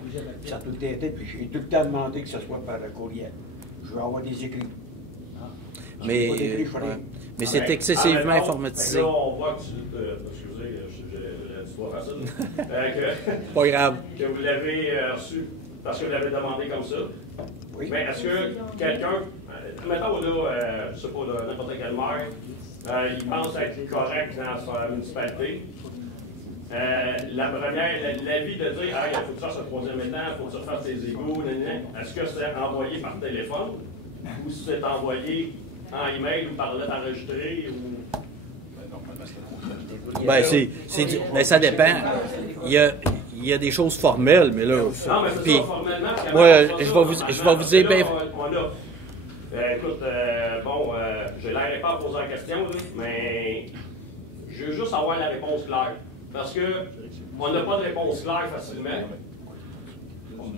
Ça a tout le temps été, puis j'ai tout le temps demandé que ce soit par courriel. Je veux avoir des écrits. Mais c'est excessivement informatisé. Là, on voit que excusez, j'ai dû voir ça. Pas grave. Que vous l'avez reçu parce que vous l'avez demandé comme ça. Oui. Mais est-ce que quelqu'un, mettons là, je ne sais pas, n'importe quel maire, il pense être correct dans sa municipalité. La première, l'avis de dire, il faut que tu fasses un 3e étang, il faut que tu refasses tes égouts, est-ce que c'est envoyé par téléphone ou c'est envoyé en email ou par lettre enregistrée ou. Ben, ça dépend. Il y a des choses formelles, mais là. Non, mais c'est ça, formellement. Je vais vous dire. Ben, écoute, j'ai l'air pas à poser la question, là, mais je veux juste avoir la réponse claire. Parce qu'on n'a pas de réponse claire facilement.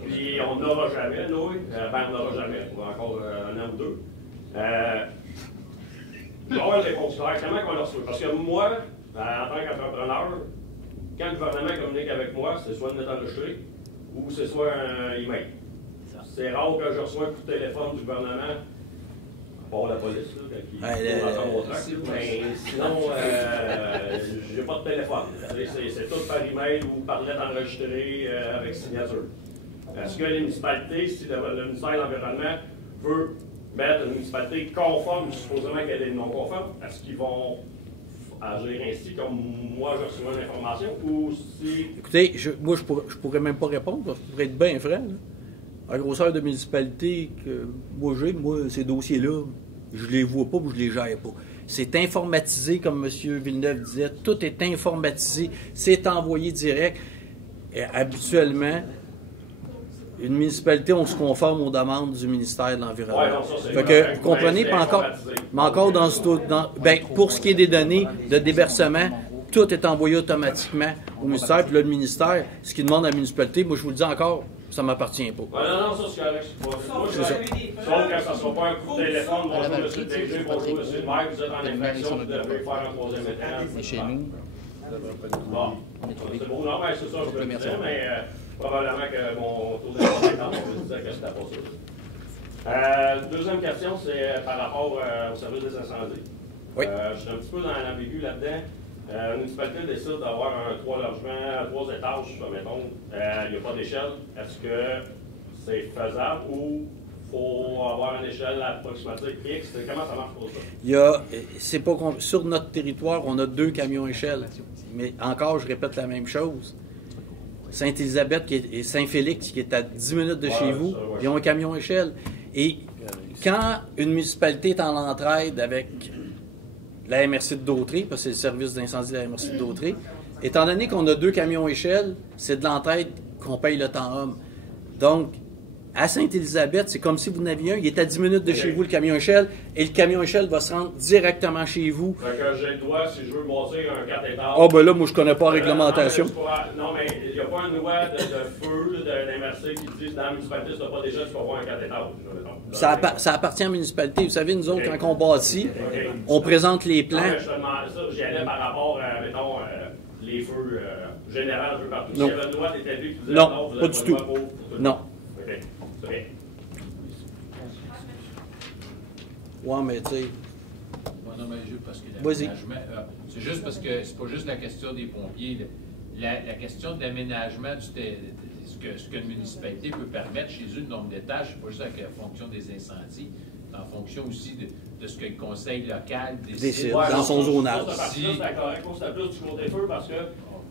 Puis on n'aura jamais, nous, on n'aura jamais, pour encore un an ou deux. Il va y avoir des fonctionnaires, comment on leur souhaite? Parce que moi, en tant qu'entrepreneur, quand le gouvernement communique avec moi, c'est soit une lettre enregistrée ou c'est soit un email. C'est rare que je reçois un coup de téléphone du gouvernement, à part la police, là, quand ils entendent mon tract, mais sinon, j'ai pas de téléphone. C'est tout par email ou par lettre enregistrée avec signature. Est-ce que les municipalités, si le ministère de l'Environnement veut mettre une municipalité conforme, supposément qu'elle est non conforme, est-ce qu'ils vont agir ainsi comme moi je reçois l'information ou si... Écoutez, moi je pourrais même pas répondre, parce que je pourrais être bien franc. La grosseur de municipalité que moi j'ai, ces dossiers-là, je les vois pas ou je les gère pas. C'est informatisé, comme M. Villeneuve disait, tout est informatisé, c'est envoyé direct. Et habituellement, une municipalité, on se conforme aux demandes du ministère de l'Environnement. Ouais, non, ça, fait que, vous comprenez, mais encore pour ce qui est des données de déversement, tout est envoyé automatiquement au ministère. Puis là, le ministère, ce qu'il demande à la municipalité, moi je vous le dis encore, ça ne m'appartient pas. Non, ça c'est correct. Sauf que ça ne soit pas un coup de téléphone, bonjour monsieur le DG, bonjour monsieur le maire, vous êtes en infraction, vous devez faire un troisième étage. Mais chez nous, bon, c'est beau, non, mais c'est ça, je veux dire, mais probablement que mon taux d'information, on me disait que c'était pas ça. Deuxième question, c'est par rapport au service des incendies. Oui. Je suis un petit peu dans l'ambigu là-dedans. Une municipalité décide d'avoir 3 logements, 3 étages, mettons, il n'y a pas d'échelle. Est-ce que c'est faisable ou il faut avoir une échelle approximative X? Comment ça marche pour ça? Sur notre territoire, on a 2 camions échelles. Mais encore, je répète la même chose. Sainte-Élisabeth et Saint-Félix, qui est à 10 minutes de chez vous, ils ont un camion échelle. Et quand une municipalité est en entraide avec la MRC de Dautrey, parce que c'est le service d'incendie de la MRC de Dautrey, étant donné qu'on a 2 camions échelles, c'est de l'entraide qu'on paye le temps homme. Donc, à Sainte-Élisabeth, c'est comme si vous en aviez un, il est à 10 minutes de chez vous, le camion échelle, et le camion échelle va se rendre directement chez vous. Fait que j'ai le droit, si je veux bâtir un 4 étages... Ah, ben là, moi, je connais pas la réglementation. Non, mais il n'y a pas une loi de feu de l'MRC qui dit dans la municipalité, si tu n'as pas déjà, tu peux avoir un 4 étages. Ça appartient à la municipalité. Vous savez, nous autres, quand on bâtit, on présente les plans. Non, mais je te demandais ça, j'y allais par rapport à, mettons, les feux généraux un peu partout. S'il y avait le droit d'établir qui disait non, vous pas du tout. Non. OK, c'est vrai. Ouais, mais tu sais... Non, mais juste parce que l'aménagement... c'est juste parce que c'est pas juste la question des pompiers. La question de l'aménagement, ce que une municipalité peut permettre chez eux, le nombre d'étages, c'est pas juste en fonction des incendies, c'est en fonction aussi de ce que le conseil local décide. Dans son zonage. C'est correct, c'est plus du côté feu parce que,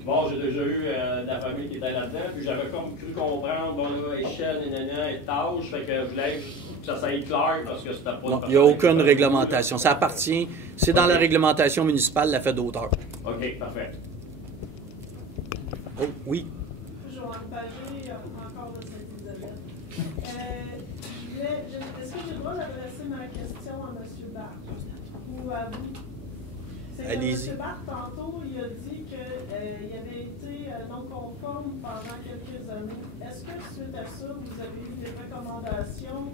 bon, j'ai déjà eu de la famille qui était là-dedans, puis j'avais comme cru comprendre, bon, là, échelle, étage, fait que je voulais que ça soit clair parce que c'était pas... Non, il n'y a aucune réglementation. Ça appartient, c'est dans la réglementation municipale, la fait d'auteur. OK, parfait. Oh, oui. Joanne Pagé, encore de Sainte-Élisabeth. Est-ce que j'ai le droit d'adresser ma question à M. Barthes ou à vous? C'est que M. Barthes, tantôt, il a dit qu'il avait été non conforme pendant quelques années. Est-ce que, suite à ça, vous avez eu des recommandations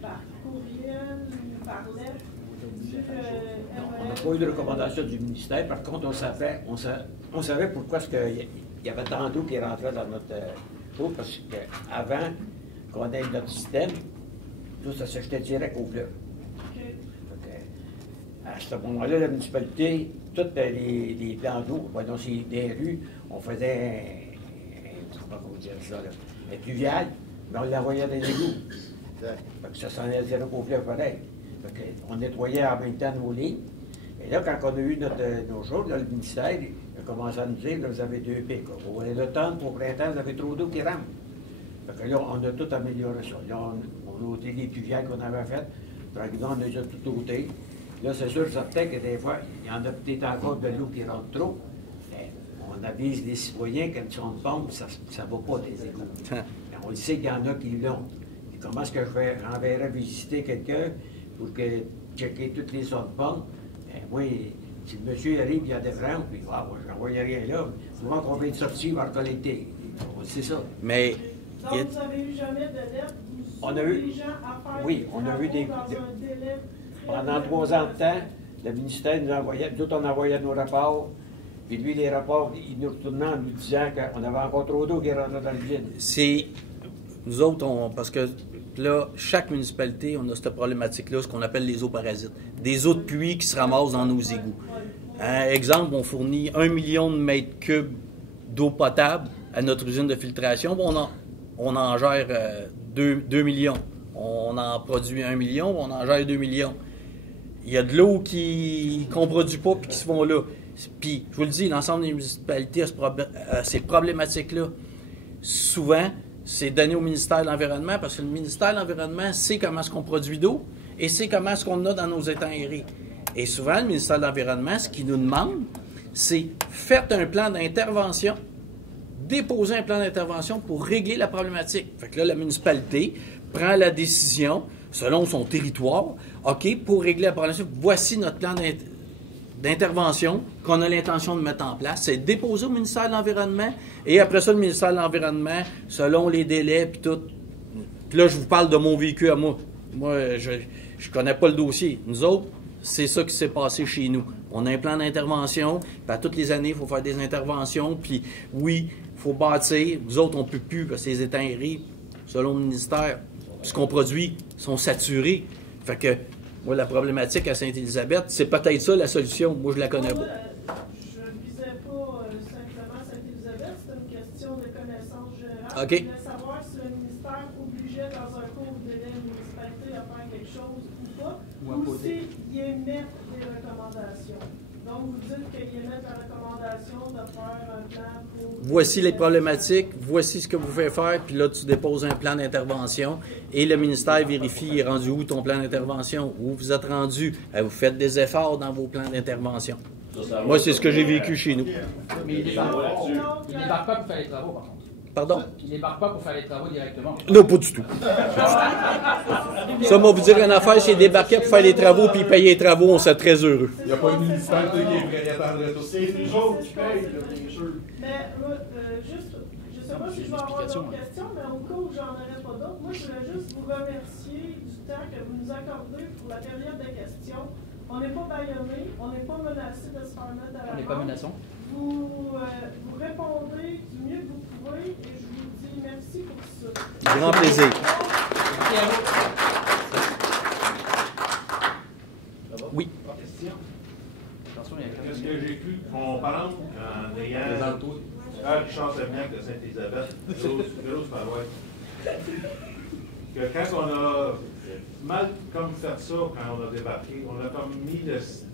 par courriel ou par lettre? On n'a pas eu de recommandation du ministère. Par contre, on savait pourquoi il y avait tant d'eau qui rentrait dans notre eau, parce qu'avant qu'on ait notre système, nous, ça se jetait direct au fleuve. Okay. À ce moment-là, la municipalité, tous les plans d'eau, dans des rues, on faisait comment on dirait ça, là, un pluvial, mais on l'envoyait dans les égouts. Ça s'en allait direct au fleuve pareil. On nettoyait en même temps nos lignes. Et là, quand on a eu nos choses, là, le ministère a commencé à nous dire, là, vous avez 2 pics. Pour l'automne, pour le printemps, vous avez trop d'eau qui rentre. Fait que là, on a tout amélioré ça. Là, on a ôté les pluviales qu'on avait faites. Tranquillement, on a déjà tout ôté. Là, c'est sûr, certain que des fois, il y en a peut-être encore de l'eau qui rentre trop. Mais on avise les citoyens qu'une sonde pompe, ça ne va pas des égouts. On le sait qu'il y en a qui l'ont. Et comment est-ce que j'enverrais visiter quelqu'un pour checker toutes les sondes pompes? Moi, si le monsieur arrive, il y a des ventes, puis j'en voyais rien là. Souvent qu'on vient de sortir, il va collecter. C'est ça. Mais Donc, vous n'avez eu jamais de lettre, vous on a eu, obligeant à faire oui, on a eu des, dans un délai pendant 3 ans de temps, le ministère nous envoyait, nous autres on envoyait nos rapports, puis lui, les rapports, il nous retournait en nous disant qu'on avait encore trop d'eau qui rentrait dans le vide. C'est, nous autres, parce que là, chaque municipalité, on a cette problématique-là, ce qu'on appelle les eaux parasites. Des eaux de pluie qui se ramassent dans nos égouts. Exemple, on fournit 1 million de mètres cubes d'eau potable à notre usine de filtration. On en gère 2 millions. On en produit 1 million, on en gère 2 millions. Il y a de l'eau qu'on ne produit pas et qui se vont là. Puis, je vous le dis, l'ensemble des municipalités a ces problématiques-là. Souvent, c'est donné au ministère de l'Environnement parce que le ministère de l'Environnement sait comment est-ce qu'on produit d'eau et sait comment est-ce qu'on a dans nos étangs aérés. Et souvent, le ministère de l'Environnement, ce qu'il nous demande, c'est faites un plan d'intervention, déposez un plan d'intervention pour régler la problématique. Fait que là, la municipalité prend la décision, selon son territoire, OK, pour régler la problématique, voici notre plan d'intervention qu'on a l'intention de mettre en place. C'est déposé au ministère de l'Environnement et après ça, le ministère de l'Environnement, selon les délais puis tout. Puis là, je vous parle de mon vécu à moi. Moi, je connais pas le dossier. Nous autres, c'est ça qui s'est passé chez nous. On a un plan d'intervention, puis à toutes les années, il faut faire des interventions, puis oui, il faut bâtir. Nous autres, on ne peut plus, parce que les étangs aérés, selon le ministère, ce qu'on produit, sont saturés. Fait que, moi, la problématique à Sainte-Élisabeth, c'est peut-être ça la solution. Moi, je la connais pas. Je ne visais pas simplement Sainte-Élisabeth, c'est une question de connaissance générale. OK. Je voulais savoir si le ministère obligeait dans un court délai une municipalité à faire quelque chose ou pas, ou s'il émet des recommandations. Donc, vous dites qu'il émet la recommandation de faire un plan pour... Voici les problématiques, voici ce que vous pouvez faire, puis là, tu déposes un plan d'intervention et le ministère vérifie, il est rendu où ton plan d'intervention, où vous êtes rendu, vous faites des efforts dans vos plans d'intervention. Moi, c'est ce que j'ai vécu chez nous. Mais il débarque pas pour faire les travaux, par contre. Pardon? Il débarque pas pour faire les travaux directement. Non, pas du tout. Ça, moi, vous dire une affaire, c'est débarquer pour faire les travaux puis payer les travaux, on serait très heureux. Il n'y a pas une municipalité qui est propriétaire de tout. C'est nous autres qui payent, bien sûr. Mais juste, je ne sais pas si je vais avoir d'autres questions, mais au cas où j'en aurais pas d'autres, moi, je voulais juste vous remercier du temps que vous nous accordez pour la période de questions. On n'est pas bâillonnés, on n'est pas menacé de se faire mettre à la On n'est pas menaçant. Vous répondez du mieux que vous pouvez et je vous dis merci pour ça. Grand plaisir. Merci à vous. Oui. Question. Qu'est-ce que j'ai pu comprendre en ayant Richard Semignac de Sainte-Élisabeth, grosse paroisse, que quand on a mal comme fait ça, quand on a débarqué, on a comme mis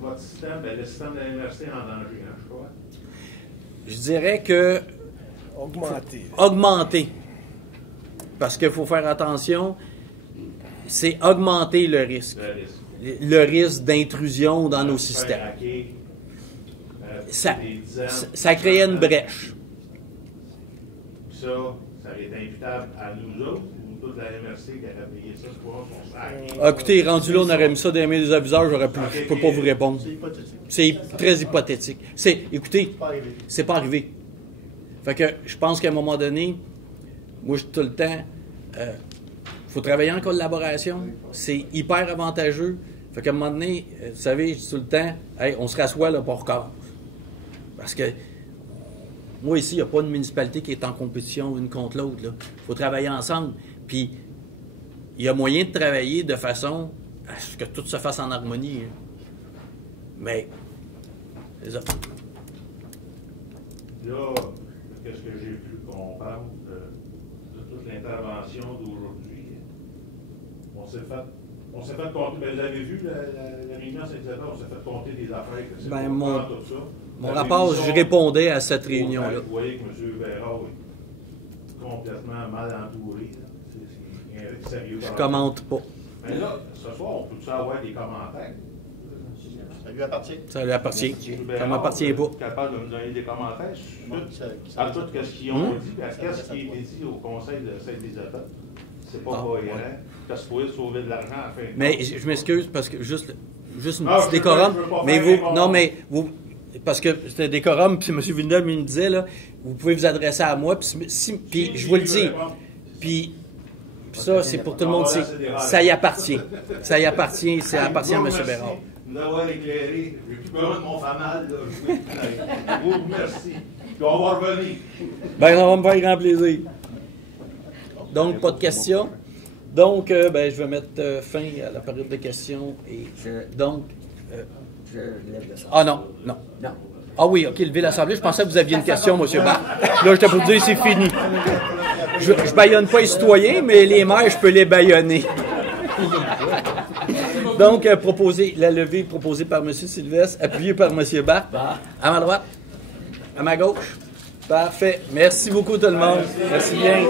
votre système, le système de la MRC en danger, hein, je crois. Je dirais que... Augmenter. Parce qu'il faut faire attention, c'est augmenter le risque. Le risque d'intrusion dans nos systèmes. Ça créait une brèche. Ça est imputable à nous autres ou toute la MRC qui a payé ça pour son sac? Écoutez, rendu là, on aurait mis ça dans les mains des aviseurs, je ne peux pas vous répondre. C'est très hypothétique. Écoutez, c'est pas arrivé. Fait que je pense qu'à un moment donné, moi, tout le temps, faut travailler en collaboration. C'est hyper avantageux. Fait qu'à un moment donné, vous savez, je dis tout le temps, hey, on se rassoit là pour recommence. Parce que moi, ici, il n'y a pas de municipalité qui est en compétition une contre l'autre. Il faut travailler ensemble. Puis, il y a moyen de travailler de façon à ce que tout se fasse en harmonie. Hein. Mais, c'est ça. Là, qu'est-ce que j'ai pu comprendre de toute l'intervention d'aujourd'hui? On s'est fait compter, ben, vous avez vu la réunion à Saint-Isabelle, on s'est fait compter des affaires, que c'est ben, tout ça. Mon rapport, je répondais à cette réunion-là. Vous voyez que M. Bérard est complètement mal entouré. C'est sérieux. Je commente pas. Mais là, ce soir, on peut-tu avoir des commentaires? Ça lui appartient. Ça lui appartient. Ça ne m'appartient pas. Capable de nous donner des commentaires à tout ce qu'ils ont dit, parce que ce qui a été dit au Conseil de Sainte-Élisabeth, c'est pas cohérent. Qu'est-ce qu'il faut sauver de l'argent à la fin. Mais je m'excuse parce que juste une petite décorum. Mais vous, non, mais vous, parce que c'était décorum, puis M. Villeneuve me disait, là, vous pouvez vous adresser à moi, puis je vous le dis, Puis ça, c'est pour tout le monde. Ça y appartient. Ça y appartient. Ça appartient à M. Bérard. Nous avoir éclairé. J'ai plus besoin de mon fanal. Merci. Puis on va revenir. Ben, ça va me faire grand plaisir. Donc, pas de questions. Donc, je vais mettre fin à la période de questions. Et donc. Je lève l'Assemblée. Ah non. Ah oui, OK, levez l'Assemblée. Je pensais que vous aviez une question, M. Barr. Là, je te peux dire, c'est fini. Je baïonne pas les citoyens, mais les maires, je peux les baïonner. Donc, la levée proposée par M. Sylvestre, appuyée par M. Barr. À ma droite. À ma gauche. Parfait. Merci beaucoup, tout le monde. Merci bien.